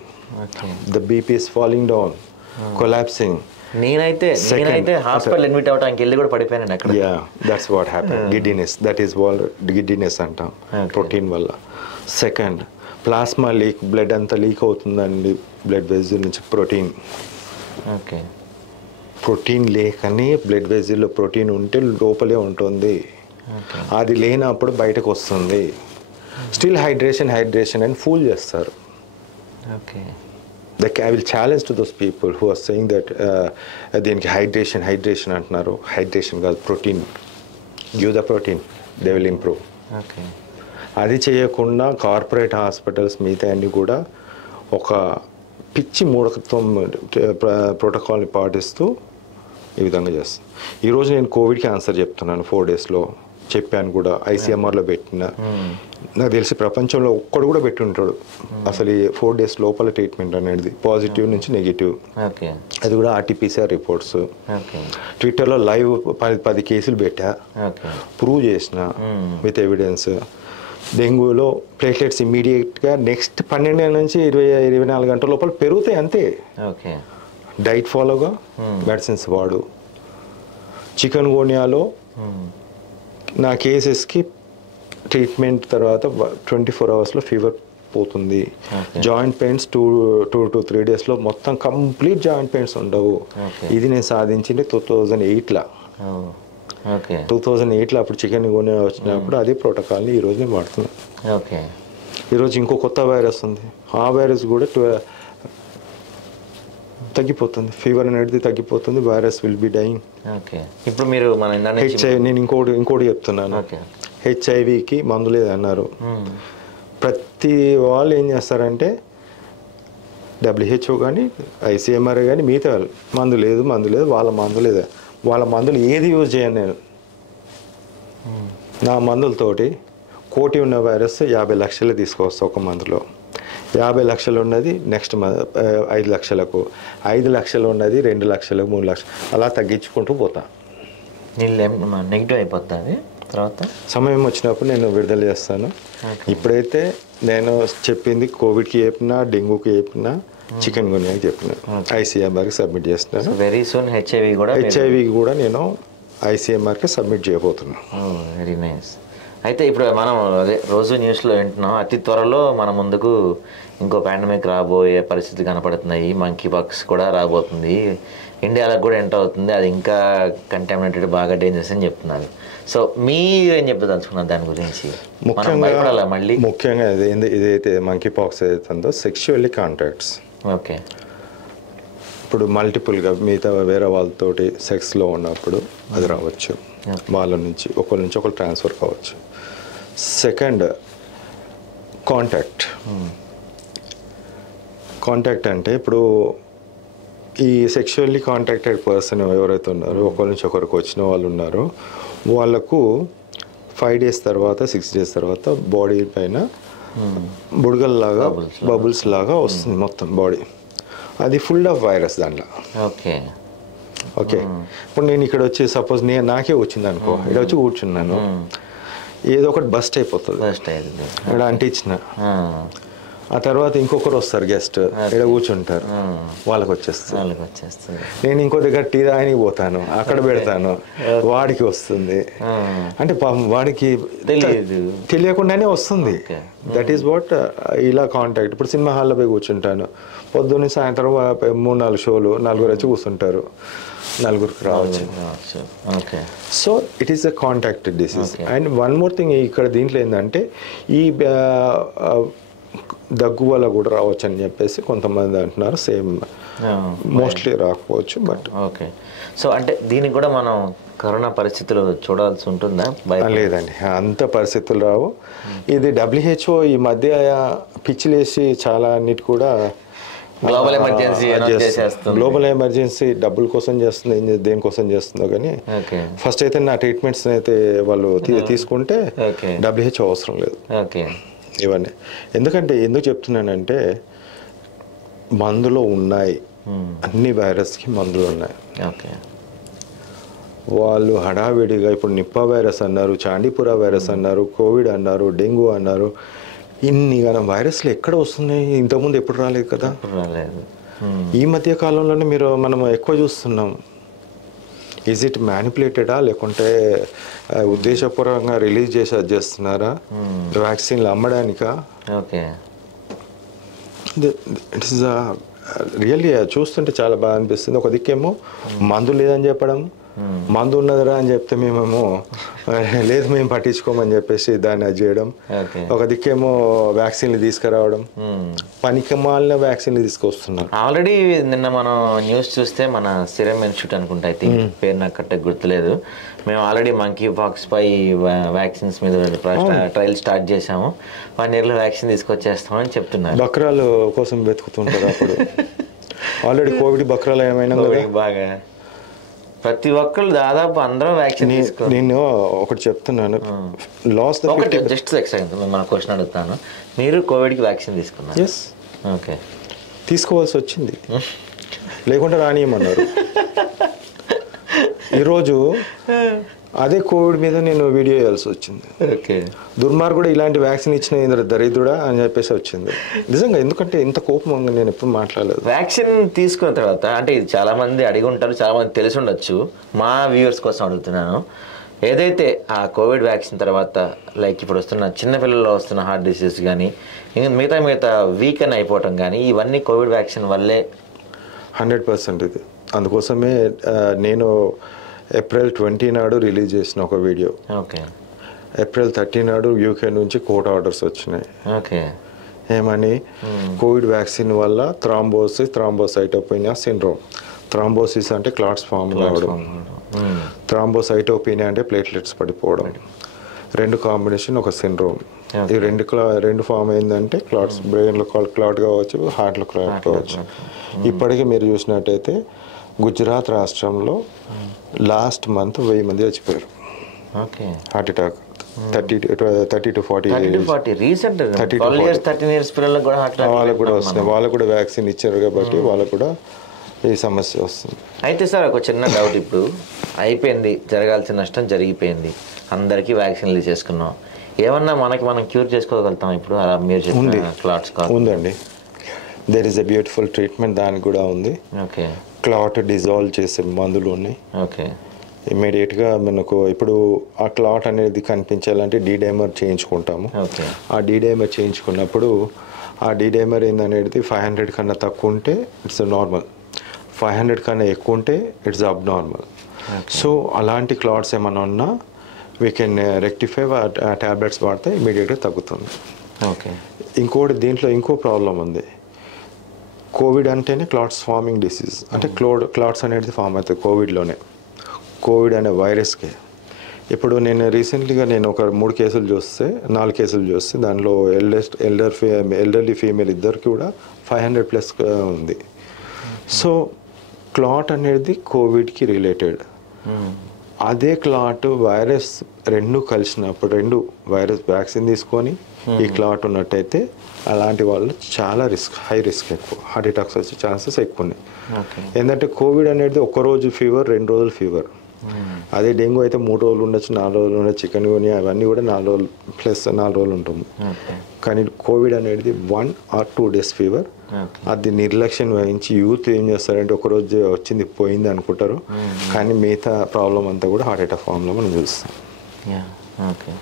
The BP is falling down, collapsing. నేనైతే హాస్పిటల్ అడ్మిట్ అవడానికి వెళ్ళి కూడా పడిపోయాను అక్కడ. Yeah, that's what happen. Giddiness, that is giddiness అంటాం ప్రోటీన్ వల్ల. సెకండ్, ప్లాస్మా లీక్, బ్లడ్ అంతా లీక్ అవుతుందండి బ్లడ్ వెజిల్ నుంచి, ప్రోటీన్. ఓకే. ప్రోటీన్ లేకని బ్లడ్ వెజిల్లో ప్రోటీన్ ఉంటే లోపలే ఉంటుంది, అది లేనప్పుడు బయటకు వస్తుంది. స్టిల్ హైడ్రేషన్ అని ఫూల్ చేస్తారు. Okay. I will challenge to those people who are saying that దీనికి హైడ్రేషన్ అంటున్నారు. హైడ్రేషన్ కాదు, protein. Give the protein, they will improve. అది చేయకుండా కార్పొరేట్ హాస్పిటల్స్ మిగతా అన్నీ కూడా ఒక పిచ్చి మూఢత్వం ప్రోటోకాల్ని పాటిస్తూ ఈ విధంగా చేస్తాను. ఈరోజు నేను కోవిడ్కి ఆన్సర్ చెప్తున్నాను, 4 daysలో చెప్పాను కూడా, ఐసీఎంఆర్లో పెట్టిన. నాకు తెలిసి ప్రపంచంలో ఒక్కడు కూడా పెట్టుంటాడు అసలు ఈ 4 days లోపల ట్రీట్మెంట్ అనేది, పాజిటివ్ నుంచి నెగిటివ్. అది కూడా RT-PCR రిపోర్ట్స్. ట్విట్టర్లో లైవ్ 10 కేసులు పెట్టా, ప్రూవ్ చేసిన విత్ ఎవిడెన్స్. డెంగ్యూలో ప్లేట్లెట్స్ ఇమ్మీడియట్గా నెక్స్ట్ 12 నుంచి 24 గంటల లోపల పెరుగుతాయి అంతే. డైట్ ఫాలోగా, మెడిసిన్స్ వాడు, చికెన్ గోనియాలో నా కేసెస్కి ట్రీట్మెంట్ తర్వాత 24 అవర్స్లో ఫీవర్ పోతుంది. జాయింట్ పెయిన్స్ 2 to 3 డేస్లో మొత్తం కంప్లీట్ జాయింట్ పెయిన్స్ ఉండవు. ఇది నేను సాధించింది 2008లో. 2008లో అప్పుడు చికెన్ గోనియా వచ్చినప్పుడు అదే ప్రోటోకాల్ని ఈరోజు నేను వాడుతున్నాను. ఈరోజు ఇంకో కొత్త వైరస్ ఉంది, ఆ వైరస్ కూడా తగ్గిపోతుంది, ఫీవర్ అనేది తగ్గిపోతుంది, వైరస్ విల్ బి డైయింగ్. ఇప్పుడు మీరు హెచ్ఐవి, నేను ఇంకోటి చెప్తున్నాను, హెచ్ఐవికి మందు లేదన్నారు. ప్రతి వాళ్ళు ఏం చేస్తారంటే WHO కానీ ICMR కానీ మిగతా మందు లేదు వాళ్ళ మందులు ఏది యూజ్ చేయను నేను. నా మందులతోటి 1 కోటి ఉన్న వైరస్ 50 లక్షలు తీసుకొస్తా ఒక మందులో. 50 లక్షలు ఉన్నది నెక్స్ట్ 5 లక్షలకు, 5 లక్షలు ఉన్నది 2 లక్షలకు, 3 లక్షలు, అలా తగ్గించుకుంటూ పోతా. నెగిటివ్ అయిపోతుంది. తర్వాత సమయం వచ్చినప్పుడు నేను విడుదల చేస్తాను. ఇప్పుడైతే నేను చెప్పింది కోవిడ్కి చెప్పినా, డెంగ్యూకి చెప్పినా, చికెన్ గున్యాకి చెప్పిన, ICMRకి సబ్మిట్ చేస్తున్నాను. వెరీ సూన్ హెచ్ఐవి కూడా నేను ICMRకి సబ్మిట్ చేయబోతున్నాను. Very nice. అయితే ఇప్పుడు మనం అదే రోజు న్యూస్లో వింటున్నాం, అతి త్వరలో మన ముందుకు ఇంకో పాండమిక్ రాబోయే పరిస్థితి కనపడుతున్నాయి, మంకీ పాక్స్ కూడా రాబోతుంది, ఇండియాలకు కూడా ఎంటర్ అవుతుంది, అది ఇంకా కంటామినేటెడ్, బాగా డేంజరస్ అని చెప్తున్నారు. సో మీరేం చెప్పదలుచుకున్నారు దాని గురించి? ముఖ్యంగా ఇదైతే మంకీ పాక్స్ ఏదైతే ఉందో సెక్షువల్లీ కాంటాక్ట్స్. ఇప్పుడు మల్టిపుల్గా మిగతా వేరే వాళ్ళతోటి సెక్స్లో ఉన్నప్పుడు అది రావచ్చు, వాళ్ళ నుంచి ఒకరు ట్రాన్స్ఫర్ కావచ్చు. సెకండ్, కాంటాక్ట్ అంటే ఇప్పుడు ఈ సెక్షువల్లీ కాంటాక్టెడ్ పర్సన్ ఎవరైతే ఉన్నారో, ఒకరి నుంచి ఒకరికి వచ్చిన వాళ్ళు ఉన్నారో, వాళ్ళకు 5 days తర్వాత 6 days తర్వాత బాడీ పైన బుడగల్లాగా బబుల్స్ లాగా వస్తుంది మొత్తం బాడీ. అది ఫుల్ ఆఫ్ వైరస్ దాంట్లో. ఓకే, ఇప్పుడు నేను ఇక్కడ వచ్చి సపోజ్ నాకే వచ్చింది అనుకో, ఇక్కడ వచ్చి కూర్చున్నాను, ఏదో ఒకటి బస్ట్ అయిపోతుంది, ఇక్కడ అంటించిన, ఆ తర్వాత ఇంకొకరు వస్తారు గెస్ట్, ఇక్కడ కూర్చుంటారు, వాళ్ళకి వచ్చేస్తుంది. నేను ఇంకో దగ్గర టీ తాగడానికి పోతాను, అక్కడ పెడతాను, వాడికి వస్తుంది. అంటే వాడికి తెలియకుండానే వస్తుంది. దట్ ఈస్ వాట్ ఇలా కాంటాక్ట్. ఇప్పుడు సినిమా హాల్లో పోయి కూర్చుంటాను, పొద్దున్న సాయంత్రం 3-4 షోలు, 4 వచ్చి కూర్చుంటారు, 4కి రావచ్చు. So it is a contacted disease. And one more thing, ఇక్కడ దీంట్లో ఏంటంటే ఈ దగ్గు వల్ల కూడా రావచ్చు అని చెప్పేసి కొంతమంది అంటున్నారు. సేమ్ మోస్ట్లీ రాకపోవచ్చు, బట్ సో అంటే దీనికి కూడా మనం కరోనా పరిస్థితులు చూడాల్సి ఉంటుందా? లేదండి, అంత పరిస్థితులు రావు. ఇది WHO ఈ మధ్య పిచ్చిలేసి చాలా అన్నిటి కూడా గ్లోబల్ ఎమర్జెన్సీ డబ్బుల కోసం చేస్తుంది, దేనికోసం చేస్తుందో కానీ ఫస్ట్ అయితే నా ట్రీట్మెంట్స్ అయితే వాళ్ళు తీసుకుంటే WHO అవసరం లేదు ఇవన్నీ. ఎందుకు చెప్తున్నానంటే మందులో ఉన్నాయి, అన్ని వైరస్కి మందులు ఉన్నాయి. వాళ్ళు హడావిడిగా ఇప్పుడు నిప్పా వైరస్ అన్నారు, చాండీపురా వైరస్ అన్నారు, కోవిడ్ అన్నారు, డెంగ్యూ అన్నారు, ఇన్ని గానం వైరస్లు ఎక్కడ వస్తున్నాయి? ఇంతకుముందు ఎప్పుడు రాలేదు కదా. ఈ మధ్య కాలంలోనే మనం ఎక్కువ చూస్తున్నాం. ఈజ్ ఇట్ మ్యానిపులేటెడా, లేకుంటే ఉద్దేశపూర్వకంగా రిలీజ్ చేస్తున్నారా వ్యాక్సిన్లు అమ్మడానికా? ఇట్ ఈస్ రియల్లీ చూస్తుంటే చాలా బాగా అనిపిస్తుంది. ఒక దిక్కేమో మందు లేదని చెప్పడం, మందు ఉన్నదిరా అని చెప్తే మేమేమో లేదు మేము పట్టించుకోమని చెప్పేసి దాన్ని అది చేయడం. ఒక దిక్కేమో వ్యాక్సిన్లు తీసుకురావడం, పనికిమాలిన వ్యాక్సిన్లు తీసుకొస్తున్నారు. ఆల్రెడీ నిన్న మనం న్యూస్ చూస్తే మన సిరమ్ ఇన్స్టిట్యూట్ అనుకుంటా, అయితే పేరు నాకు కరెక్ట్గా గుర్తులేదు, మేము ఆల్రెడీ మంకీ పాక్స్ పై వ్యాక్సిన్స్ మీద ట్రయల్ స్టార్ట్ చేసాము, 1 yearలో వ్యాక్సిన్ తీసుకొచ్చేస్తామని చెప్తున్నారు. బక్రాలు కోసం వెతుకుతుంటారు అప్పుడు. ఆల్రెడీ కోవిడ్ బక్రాలు ఏమైనా బాగా ప్రతి ఒక్కళ్ళు దాదాపు అందరూ వ్యాక్సిన్ తీసుకో. నేను ఒకటి చెప్తున్నాను, జస్ట్ సెకండ్ మన క్వశ్చన్ అడుగుతాను, మీరు కోవిడ్కి వ్యాక్సిన్ తీసుకున్నారు? ఎస్. ఓకే, తీసుకోవాల్సి వచ్చింది, లేకుంటే రానియమన్నారు. ఈరోజు అదే కోవిడ్ మీద నేను వీడియో చేయాల్సి వచ్చింది. ఓకే, దుర్మార్గుడు ఇలాంటి వ్యాక్సిన్ ఇచ్చిన ఇంద్ర దరిద్రుడా అని చెప్పేసి వచ్చింది. నిజంగా ఎందుకంటే ఇంత కోపం నేను ఎప్పుడు మాట్లాడలేదు. వ్యాక్సిన్ తీసుకున్న తర్వాత అంటే ఇది చాలా మంది అడిగి ఉంటారు, చాలా మంది తెలిసి ఉండొచ్చు, మా వ్యూవర్స్ కోసం అడుగుతున్నాను. ఏదైతే ఆ కోవిడ్ వ్యాక్సిన్ తర్వాత లైక్ ఇప్పుడు వస్తున్న చిన్నపిల్లల్లో వస్తున్న హార్ట్ డిసీజ్ కానీ ఇంకా మిగతా వీక్ అని అయిపోవటం కానీ ఇవన్నీ కోవిడ్ వ్యాక్సిన్ వల్లే 100% ఇది. అందుకోసమే నేను ఏప్రిల్ 20 నాడు రిలీజ్ చేసిన ఒక వీడియో. ఓకే, ఏప్రిల్ 30 నాడు యూకే నుంచి కోర్ట్ ఆర్డర్స్ వచ్చినాయి. ఓకే, ఏమని కోవిడ్ వ్యాక్సిన్ వల్ల థ్రాంబోసైటోపెనియా సిండ్రోమ్. థ్రాంబోసిస్ అంటే క్లాట్స్ ఫామ్ కావడం, థ్రాంబోసైటోపెనియా అంటే ప్లేట్లెట్స్ పడిపోవడం, రెండు కాంబినేషన్ ఒక సిండ్రోమ్. ఈ రెండు ఫామ్ అయిందంటే క్లాట్స్ బ్రెయిన్లో క్లాట్ కావచ్చు, హార్ట్లో క్లాట్ కావచ్చు. ఇప్పటికీ మీరు చూసినట్టయితే గుజరాత్ రాష్ట్రంలో లాస్ట్ మంత్ 1000 మంది చచ్చిపోయారు హార్ట్ అటాక్. 30 to 40 వాళ్ళకు కూడా వస్తున్నాయి. వాళ్ళకు కూడా వ్యాక్సిన్ ఇచ్చారు కాబట్టి వాళ్ళకు కూడా ఈ సమస్య వస్తుంది. అయితే సార్ ఒక చిన్న డౌట్, ఇప్పుడు అయిపోయింది, జరగాల్సిన నష్టం జరిగిపోయింది, అందరికీ వ్యాక్సిన్లు చేసుకున్నాం, ఏమన్నా మనం క్యూర్ చేసుకోగలుగుతాం ఇప్పుడు? అలా మీరు చెప్పిన క్లాట్స్ ఉందండి, there is a beautiful treatment దానికి కూడా ఉంది. ఓకే, క్లాట్ డిజాల్వ్ చేసే మందులు ఉన్నాయి. ఓకే, ఇమ్మీడియట్గా మనకు ఇప్పుడు ఆ క్లాట్ అనేది కనిపించాలంటే డీడైమర్ చేయించుకుంటాము. ఓకే, ఆ డీడైమర్ చేయించుకున్నప్పుడు ఆ డీడైమర్ ఏందనేది 500 కన్నా తక్కువ ఉంటే ఇట్స్ నార్మల్, 500 కన్నా ఎక్కువ ఉంటే ఇట్స్ అబ్ నార్మల్. సో అలాంటి క్లాట్స్ ఏమైనా ఉన్నా వీ కెన్ రెక్టిఫై, ఆ ట్యాబ్లెట్స్ వాడితే ఇమీడియట్గా తగ్గుతుంది. ఓకే, ఇంకోటి దీంట్లో ఇంకో ప్రాబ్లం ఉంది. కోవిడ్ అంటేనే క్లాట్స్ ఫార్మింగ్ డిసీజ్, అంటే క్లాట్స్ అనేది ఫామ్ అవుతుంది కోవిడ్లోనే, కోవిడ్ అనే వైరస్కే. ఇప్పుడు నేను రీసెంట్లీగా ఒక 4 కేసులు చూస్తే 4 కేసులు చూస్తే దానిలో ఎల్డర్లీ ఫీమేల్ ఇద్దరికి కూడా 500+ ఉంది. సో క్లాట్ అనేది కోవిడ్కి రిలేటెడ్. అదే క్లాట్ వైరస్ రెండు కలిసినప్పుడు, రెండు వైరస్ వ్యాక్సిన్ తీసుకొని ఈ క్లాట్ ఉన్నట్టయితే అలాంటి వాళ్ళు చాలా హై రిస్క్ ఎక్కువ, హార్ట్ అటాక్స్ వచ్చే ఛాన్సెస్ ఎక్కువ ఉన్నాయి. ఏంటంటే కోవిడ్ అనేది 1 రోజు ఫీవర్, 2 రోజులు ఫీవర్. అదే డెంగ్యూ అయితే 3 రోజులు ఉండొచ్చు, 4 రోజులు ఉండొచ్చు, చికెన్ గునియా అవన్నీ కూడా 4 రోజులు ప్లస్ 4 రోజులు ఉంటుంది. కానీ కోవిడ్ అనేది 1 or 2 days ఫీవర్. అది నిర్లక్ష్యం వహించి యూత్ ఏం చేస్తారంటే ఒక రోజు వచ్చింది పోయింది అనుకుంటారు, కానీ మిగతా ప్రాబ్లం అంతా కూడా హార్ట్ అటాక్ ఫామ్లో మనం చూస్తాం. ఓకే,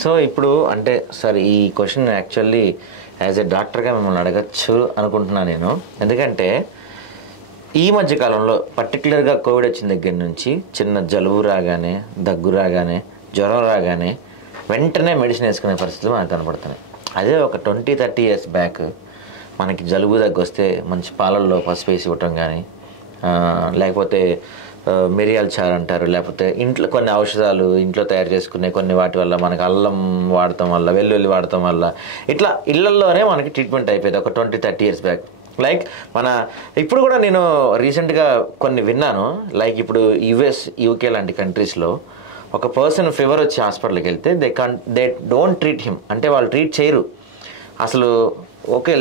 సో ఇప్పుడు అంటే సార్ ఈ క్వశ్చన్ యాక్చువల్లీ యాజ్ ఎ డాక్టర్గా మిమ్మల్ని అడగచ్చు అనుకుంటున్నాను నేను. ఎందుకంటే ఈ మధ్య కాలంలో పర్టికులర్గా కోవిడ్ వచ్చిన దగ్గర నుంచి చిన్న జలుబు రాగానే, దగ్గు రాగానే, జ్వరం రాగానే వెంటనే మెడిసిన్ వేసుకునే పరిస్థితులు మనకు కనపడుతున్నాయి. అదే ఒక 20-30 years బ్యాక్ మనకి జలుబు దగ్గు వస్తే మంచి పాలల్లో పసుపు వేసి ఇవ్వటం కానీ, లేకపోతే మిరియాల చారు అంటారు, లేకపోతే ఇంట్లో కొన్ని ఔషధాలు ఇంట్లో తయారు చేసుకునే కొన్ని వాటి వల్ల మనకు అల్లం వాడటం వల్ల, వెల్లుల్లి వాడటం వల్ల ఇట్లా ఇళ్లల్లోనే మనకి ట్రీట్మెంట్ అయిపోయింది ఒక 20-30 years బ్యాక్. లైక్ ఇప్పుడు కూడా నేను రీసెంట్గా కొన్ని విన్నాను, లైక్ ఇప్పుడు US, UK లాంటి కంట్రీస్లో ఒక పర్సన్ ఫీవర్ వచ్చి హాస్పిటల్కి వెళ్తే దే డోంట్ ట్రీట్ హిమ్, అంటే వాళ్ళు ట్రీట్ చేయరు అసలు. ఓకే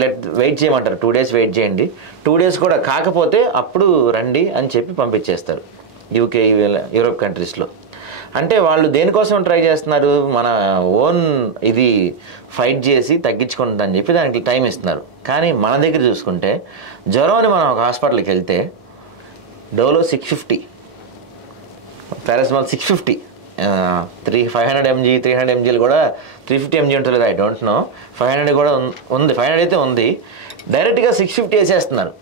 వెయిట్ చేయమంటారు, 2 days వెయిట్ చేయండి, 2 days కూడా కాకపోతే అప్పుడు రండి అని చెప్పి పంపించేస్తారు UK, యూరోప్ కంట్రీస్లో. అంటే వాళ్ళు దేనికోసం ట్రై చేస్తున్నారు, మన ఓన్ ఇది ఫైట్ చేసి తగ్గించుకుంటుందని చెప్పి దానికి టైం ఇస్తున్నారు. కానీ మన దగ్గర చూసుకుంటే జ్వరం అని మనం ఒక హాస్పిటల్కి వెళ్తే డోలో 650, పారాసిటమాల్ 650, 500 mg 300 mgలు కూడా 350 mg ఉంటుంది, ఐ డోంట్ నో. 500 కూడా ఉంది, 500 అయితే ఉంది. డైరెక్ట్గా 650 వేసేస్తున్నారు.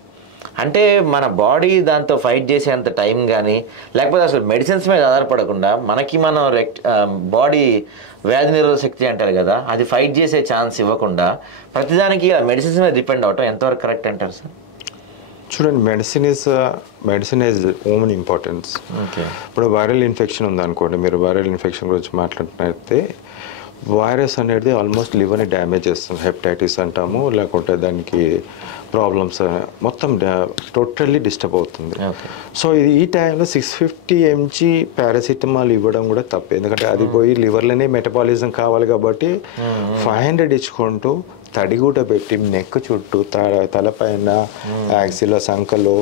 అంటే మన బాడీ దాంతో ఫైట్ చేసేంత టైం కానీ, లేకపోతే అసలు మెడిసిన్స్ మీద ఆధారపడకుండా మనకి మనం బాడీ వ్యాధి నిరోధక శక్తి అంటారు కదా, అది ఫైట్ చేసే ఛాన్స్ ఇవ్వకుండా ప్రతిదానికి ఆ మెడిసిన్స్ మీద డిపెండ్ అవటం ఎంతవరకు కరెక్ట్ అంటారు సార్? చూడండి, మెడిసిన్ ఈజ్ ఓన్ ఇంపార్టెన్స్. ఇప్పుడు వైరల్ ఇన్ఫెక్షన్ ఉందనుకోండి, మీరు వైరల్ ఇన్ఫెక్షన్ గురించి మాట్లాడినట్లయితే వైరస్ అనేది ఆల్మోస్ట్ లివర్ని డ్యామేజ్ చేస్తుంది, హెపటైటిస్ అంటాము, లేకుంటే దానికి ప్రాబ్లమ్స్ మొత్తం టోటల్లీ డిస్టర్బ్ అవుతుంది. సో ఈ టైంలో 650 mg పారాసిటమాల్ ఇవ్వడం కూడా తప్పు, ఎందుకంటే అది పోయి లివర్లోనే మెటబాలిజం కావాలి కాబట్టి 500 ఇచ్చుకుంటూ తడిగుడ్డ పెట్టి నెక్ చుట్టూ తలపైన యాక్సిలో సంకలో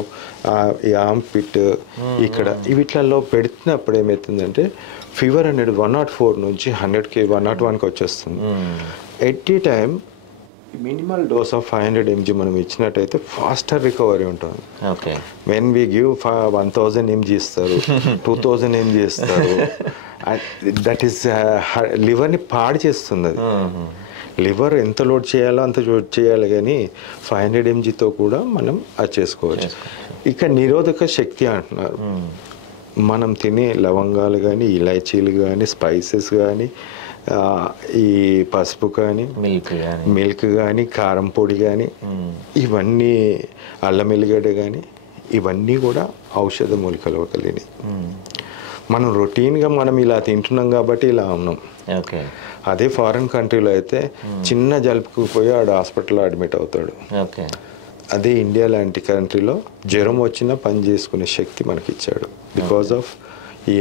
ఈ ఆర్మ్ పిట్ ఇక్కడ వీటిలలో పెడుతున్నప్పుడు ఏమవుతుందంటే ఫీవర్ అనేది 104 నుంచి 100కి 101కి వచ్చేస్తుంది. At time minimal dose of 500 mg మనం ఇచ్చినట్టయితే ఫాస్టర్ రికవరీ ఉంటుంది. వెన్ వీ గివ్ 1000 mg ఇస్తారు, 2000 mg ఇస్తారు, దట్ ఈస్ లివర్ని పాడు చేస్తుంది. అది లివర్ ఎంత లోడ్ చేయాలో అంత లోడ్ చేయాలి, కానీ 500 mgతో కూడా మనం అది చేసుకోవచ్చు. ఇక నిరోధక శక్తి అంటున్నారు. మనం తినే లవంగాలు కానీ, ఇలాచీలు కానీ, స్పైసెస్ కానీ, ఈ పసుపు కానీ, మిల్క్ కానీ, కారం పొడి కానీ, ఇవన్నీ అల్లం ఎల్లిగడ్డ కానీ, ఇవన్నీ కూడా ఔషధ మూలికలు కలిగినవి. మనం రొటీన్గా మనం ఇలా తింటున్నాం కాబట్టి ఇలా ఉన్నాం. అదే ఫారిన్ కంట్రీలో అయితే చిన్న జలుపుకు పోయి ఆడు హాస్పిటల్లో అడ్మిట్ అవుతాడు. అదే ఇండియా లాంటి కంట్రీలో జ్వరం వచ్చినా పని చేసుకునే శక్తి మనకి ఇచ్చాడు. బికాజ్ ఆఫ్ ఈ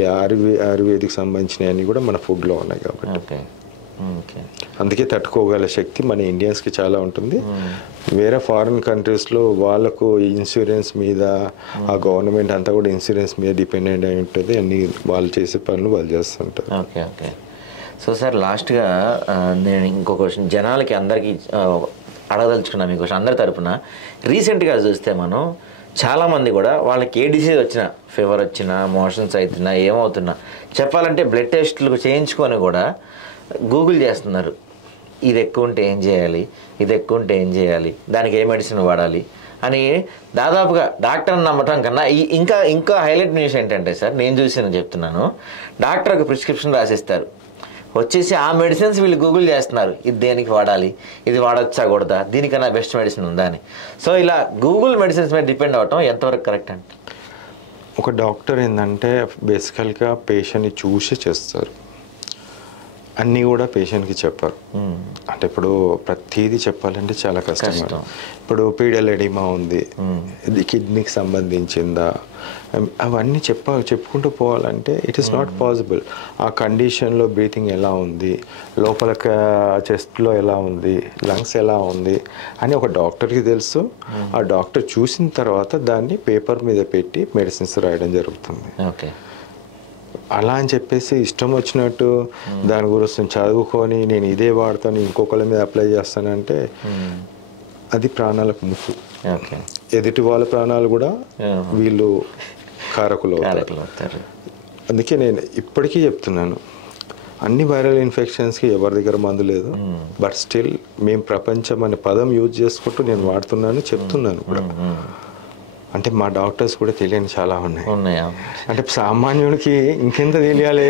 ఆయుర్వేదిక్ సంబంధించినవన్నీ కూడా మన ఫుడ్లో ఉన్నాయి కాబట్టి. అందుకే తట్టుకోగల శక్తి మన ఇండియన్స్కి చాలా ఉంటుంది. వేరే ఫారిన్ కంట్రీస్లో వాళ్ళకు ఇన్సూరెన్స్ మీద, ఆ గవర్నమెంట్ అంతా కూడా ఇన్సూరెన్స్ మీద డిపెండెంట్ అయి ఉంటుంది. అన్ని వాళ్ళు చేసే పనులు వాళ్ళు చేస్తుంటారు. ఓకే. సో సార్, లాస్ట్గా నేను ఇంకో క్వశ్చన్ జనాలకి అందరికీ అడగదలుచుకున్నా మీ క్వశ్చన్ అందరి తరపున. రీసెంట్గా చూస్తే మనం చాలామంది కూడా వాళ్ళకి ఏ డిసీజ్ వచ్చినా, ఫీవర్ వచ్చినా, మోషన్స్ అవుతున్నా, ఏమవుతున్నా చెప్పాలంటే బ్లడ్ టెస్ట్లు చేయించుకొని కూడా గూగుల్ చేస్తున్నారు. ఇది ఎక్కువ ఉంటే ఏం చేయాలి, ఇది ఎక్కువ ఉంటే ఏం చేయాలి, దానికి ఏ మెడిసిన్ వాడాలి అని. దాదాపుగా డాక్టర్ని నమ్మటం కన్నా ఇంకా హైలైట్ న్యూస్ ఏంటంటే సార్, నేను చూసి చెప్తున్నాను, డాక్టర్ ఒక ప్రిస్క్రిప్షన్ రాసిస్తారు, వచ్చేసి ఆ మెడిసిన్స్ వీళ్ళు గూగుల్ చేస్తున్నారు. ఇది దేనికి వాడాలి, ఇది వాడచ్చా కూడదా, దీనికన్నా బెస్ట్ మెడిసిన్ ఉందా అని. సో ఇలా గూగుల్ మెడిసిన్స్ మీద డిపెండ్ అవ్వటం ఎంతవరకు కరెక్ట్ అంటే? ఒక డాక్టర్ ఏంటంటే బేసికల్గా పేషెంట్ని చూసి చేస్తారు, అన్నీ కూడా పేషెంట్కి చెప్పరు. అంటే ఇప్పుడు ప్రతిదీ చెప్పాలంటే చాలా కష్టం. ఇప్పుడు పీడల్ ఎడిమా ఉంది, ఇది కిడ్నీకి సంబంధించిందా, అవన్నీ చెప్పుకుంటూ పోవాలంటే ఇట్ ఈస్ నాట్ పాసిబుల్. ఆ కండిషన్లో బ్రీతింగ్ ఎలా ఉంది, లోపల చెస్ట్లో ఎలా ఉంది, లంగ్స్ ఎలా ఉంది అని ఒక డాక్టర్కి తెలుసు. ఆ డాక్టర్ చూసిన తర్వాత దాన్ని పేపర్ మీద పెట్టి మెడిసిన్స్ రాయడం జరుగుతుంది. అలా అని చెప్పేసి ఇష్టం వచ్చినట్టు దాని గురించి చదువుకొని నేను ఇదే వాడతాను, ఇంకొకరి మీద అప్లై చేస్తానంటే అది ప్రాణాలకు ముప్పు. ఎదుటి వాళ్ళ ప్రాణాలు కూడా వీళ్ళు కారకులు అవుతారు. అందుకే నేను ఇప్పటికీ చెప్తున్నాను, అన్ని వైరల్ ఇన్ఫెక్షన్స్కి ఎవరి దగ్గర మందు లేదు. బట్ స్టిల్ మేము ప్రపంచం అనే పదం యూజ్ చేసుకుంటూ నేను వాడుతున్నాను, చెప్తున్నాను కూడా. అంటే మా డాక్టర్స్ కూడా తెలియని చాలా ఉన్నాయి. అంటే సామాన్యుడికి ఇంకెంత తెలియాలి,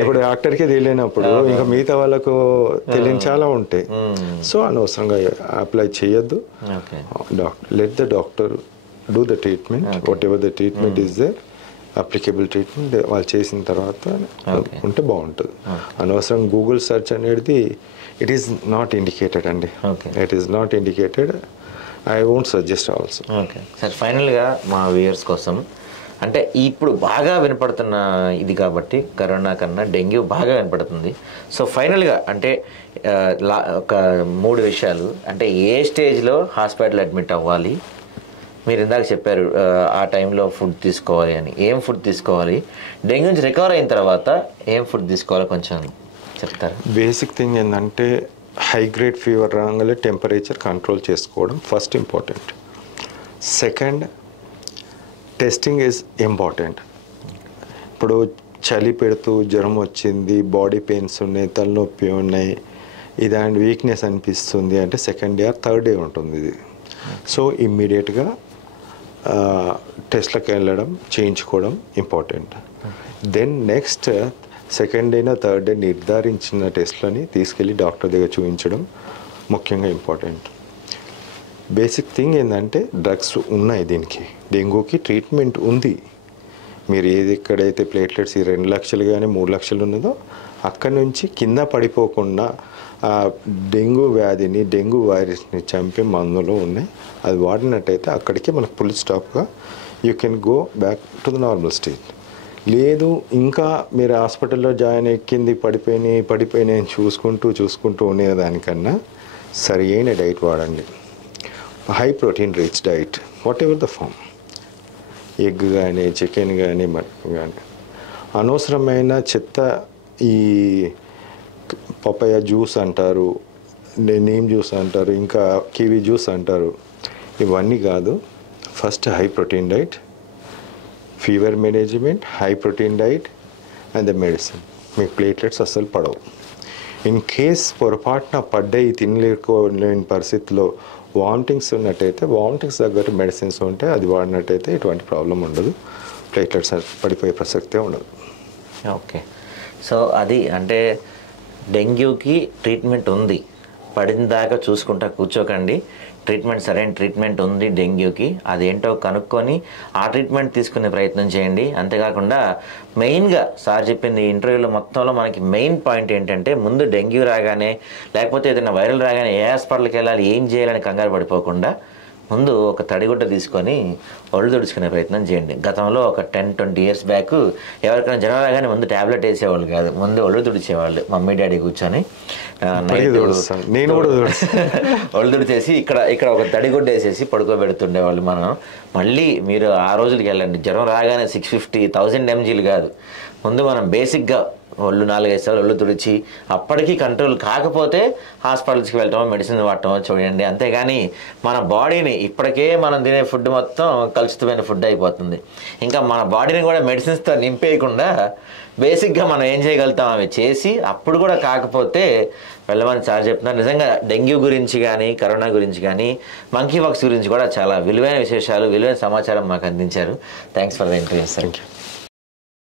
ఇప్పుడు డాక్టర్కి తెలియనప్పుడు ఇంకా మిగతా వాళ్ళకు తెలియని చాలా ఉంటాయి. సో అనవసరంగా అప్లై చేయొద్దు. Let the doctor do the treatment, whatever the treatment is there, applicable treatment వాళ్ళు చేసిన తర్వాత ఉంటే బాగుంటుంది. అనవసరం గూగుల్ సెర్చ్ అనేది ఇట్ ఈస్ నాట్ ఇండికేటెడ్ అండి. It is not indicated. I won't suggest also. Okay sir, ఫైనల్గా మా వ్యూయర్స్ కోసం, అంటే ఇప్పుడు బాగా వినపడుతున్న ఇది కాబట్టి కరోనా కన్నా డెంగ్యూ బాగా వినపడుతుంది. సో ఫైనల్గా అంటే ఒక 3 విషయాలు, అంటే ఏ స్టేజ్లో హాస్పిటల్ అడ్మిట్ అవ్వాలి, మీరు ఇందాక చెప్పారు ఆ టైంలో ఫుడ్ తీసుకోవాలి అని, ఏం ఫుడ్ తీసుకోవాలి, డెంగ్యూ నుంచి రికవర్ అయిన తర్వాత ఏం ఫుడ్ తీసుకోవాలో కొంచెం చెప్తారు? బేసిక్ థింగ్ ఏంటంటే హై గ్రేడ్ ఫీవర్ రాగానే టెంపరేచర్ కంట్రోల్ చేసుకోవడం first important. Second, testing is important. ఇప్పుడు చలి పెడుతూ జ్వరం వచ్చింది, బాడీ పెయిన్స్ ఉన్నాయి, తలనొప్పి ఉన్నాయి, ఇదాంటి వీక్నెస్ అనిపిస్తుంది అంటే second day or third day ఉంటుంది ఇది. సో ఇమ్మీడియట్గా టెస్ట్లకు వెళ్ళడం, చేయించుకోవడం ఇంపార్టెంట్. దెన్ నెక్స్ట్ సెకండ్ డేనా థర్డ్ డే నిర్ధారించిన టెస్ట్లని తీసుకెళ్ళి డాక్టర్ దగ్గర చూపించడం ముఖ్యంగా ఇంపార్టెంట్. బేసిక్ థింగ్ ఏంటంటే డ్రగ్స్ ఉన్నాయి, దీనికి డెంగ్యూకి ట్రీట్మెంట్ ఉంది. మీరు ఎక్కడైతే ప్లేట్లెట్స్ 2 లక్షలు కానీ 3 లక్షలు ఉన్నదో అక్కడి నుంచి కింద పడిపోకుండా ఆ డెంగ్యూ వ్యాధిని, డెంగ్యూ వైరస్ని చంపే మందులు ఉన్నాయి. అది వాడినట్టయితే అక్కడికి మనకు ఫుల్ స్టాప్గా you can go back to the normal stage. లేదు ఇంకా మీరు హాస్పిటల్లో జాయిన్ ఎక్కింది పడిపోయినాయి అని చూసుకుంటూ ఉండేదానికన్నా సరి అయిన డైట్ వాడండి. High protein rich diet, whatever the form, egg కానీ చికెన్ కానీ మటన్ కానీ. అనవసరమైన చెత్త ఈ పపాయ జ్యూస్ అంటారు, నీమ్ జ్యూస్ అంటారు, ఇంకా కివీ జ్యూస్ అంటారు, ఇవన్నీ కాదు. First high protein diet, fever management, high protein diet and the medicine. మీకు ప్లేట్లెట్స్ అస్సలు పడవు. ఇన్ కేస్ పొరపాటున పడ్డాయి తినలేని పరిస్థితిలో వామిటింగ్స్ ఉన్నట్టయితే వామిటింగ్స్ దగ్గర మెడిసిన్స్ ఉంటే అది వాడినట్టయితే ఎటువంటి ప్రాబ్లం ఉండదు, ప్లేట్లెట్స్ పడిపోయే ప్రసక్తే ఉండదు. ఓకే, సో అది అంటే డెంగ్యూకి ట్రీట్మెంట్ ఉంది, పడిన దాకా చూసుకుంటా కూర్చోకండి. ట్రీట్మెంట్ సరైన ట్రీట్మెంట్ ఉంది డెంగ్యూకి, అదేంటో కనుక్కొని ఆ ట్రీట్మెంట్ తీసుకునే ప్రయత్నం చేయండి. అంతేకాకుండా మెయిన్గా సార్ చెప్పింది ఇంటర్వ్యూలో మొత్తంలో మనకి మెయిన్ పాయింట్ ఏంటంటే ముందు డెంగ్యూ రాగానే లేకపోతే ఏదైనా వైరల్ రాగానే ఏ హాస్పిటల్కి వెళ్ళాలి ఏం చేయాలని కంగారు పడిపోకుండా ముందు ఒక తడిగుడ్డ తీసుకొని ఒళ్ళు తుడుచుకునే ప్రయత్నం చేయండి. గతంలో ఒక 10-20 years బ్యాక్ ఎవరికైనా జ్వరం రాగానే ముందు ట్యాబ్లెట్ వేసేవాళ్ళు కాదు, ముందు ఒళ్ళు తుడిచేవాళ్ళు. మమ్మీ డాడీ కూర్చొని నేను కూడా ఒళ్ళు తుడిచేసి ఇక్కడ ఒక తడిగుడ్డ వేసేసి పడుకోబెడుతుండేవాళ్ళు. మనం మళ్ళీ మీరు ఆ రోజులకి వెళ్ళండి, జ్వరం రాగానే 650-1000 mg కాదు, ముందు మనం బేసిక్గా ఒళ్ళు 4-5 సార్లు ఒళ్ళు తుడిచి అప్పటికీ కంట్రోల్ కాకపోతే హాస్పిటల్స్కి వెళ్ళటమో మెడిసిన్ వాడటమో చూడండి. అంతేగాని మన బాడీని ఇప్పటికే మనం తినే ఫుడ్ మొత్తం కలుషితమైన ఫుడ్ అయిపోతుంది, ఇంకా మన బాడీని కూడా మెడిసిన్స్తో నింపేయకుండా బేసిక్గా మనం ఏం చేయగలుగుతాం అవి చేసి అప్పుడు కూడా కాకపోతే వెళ్ళమని సార్ చెప్తున్నారు. నిజంగా డెంగ్యూ గురించి కానీ కరోనా గురించి కానీ మంకీ పాక్స్ గురించి కూడా చాలా విలువైన విశేషాలు విలువైన సమాచారం మాకు అందించారు. Thanks for the interview sir. Thank you.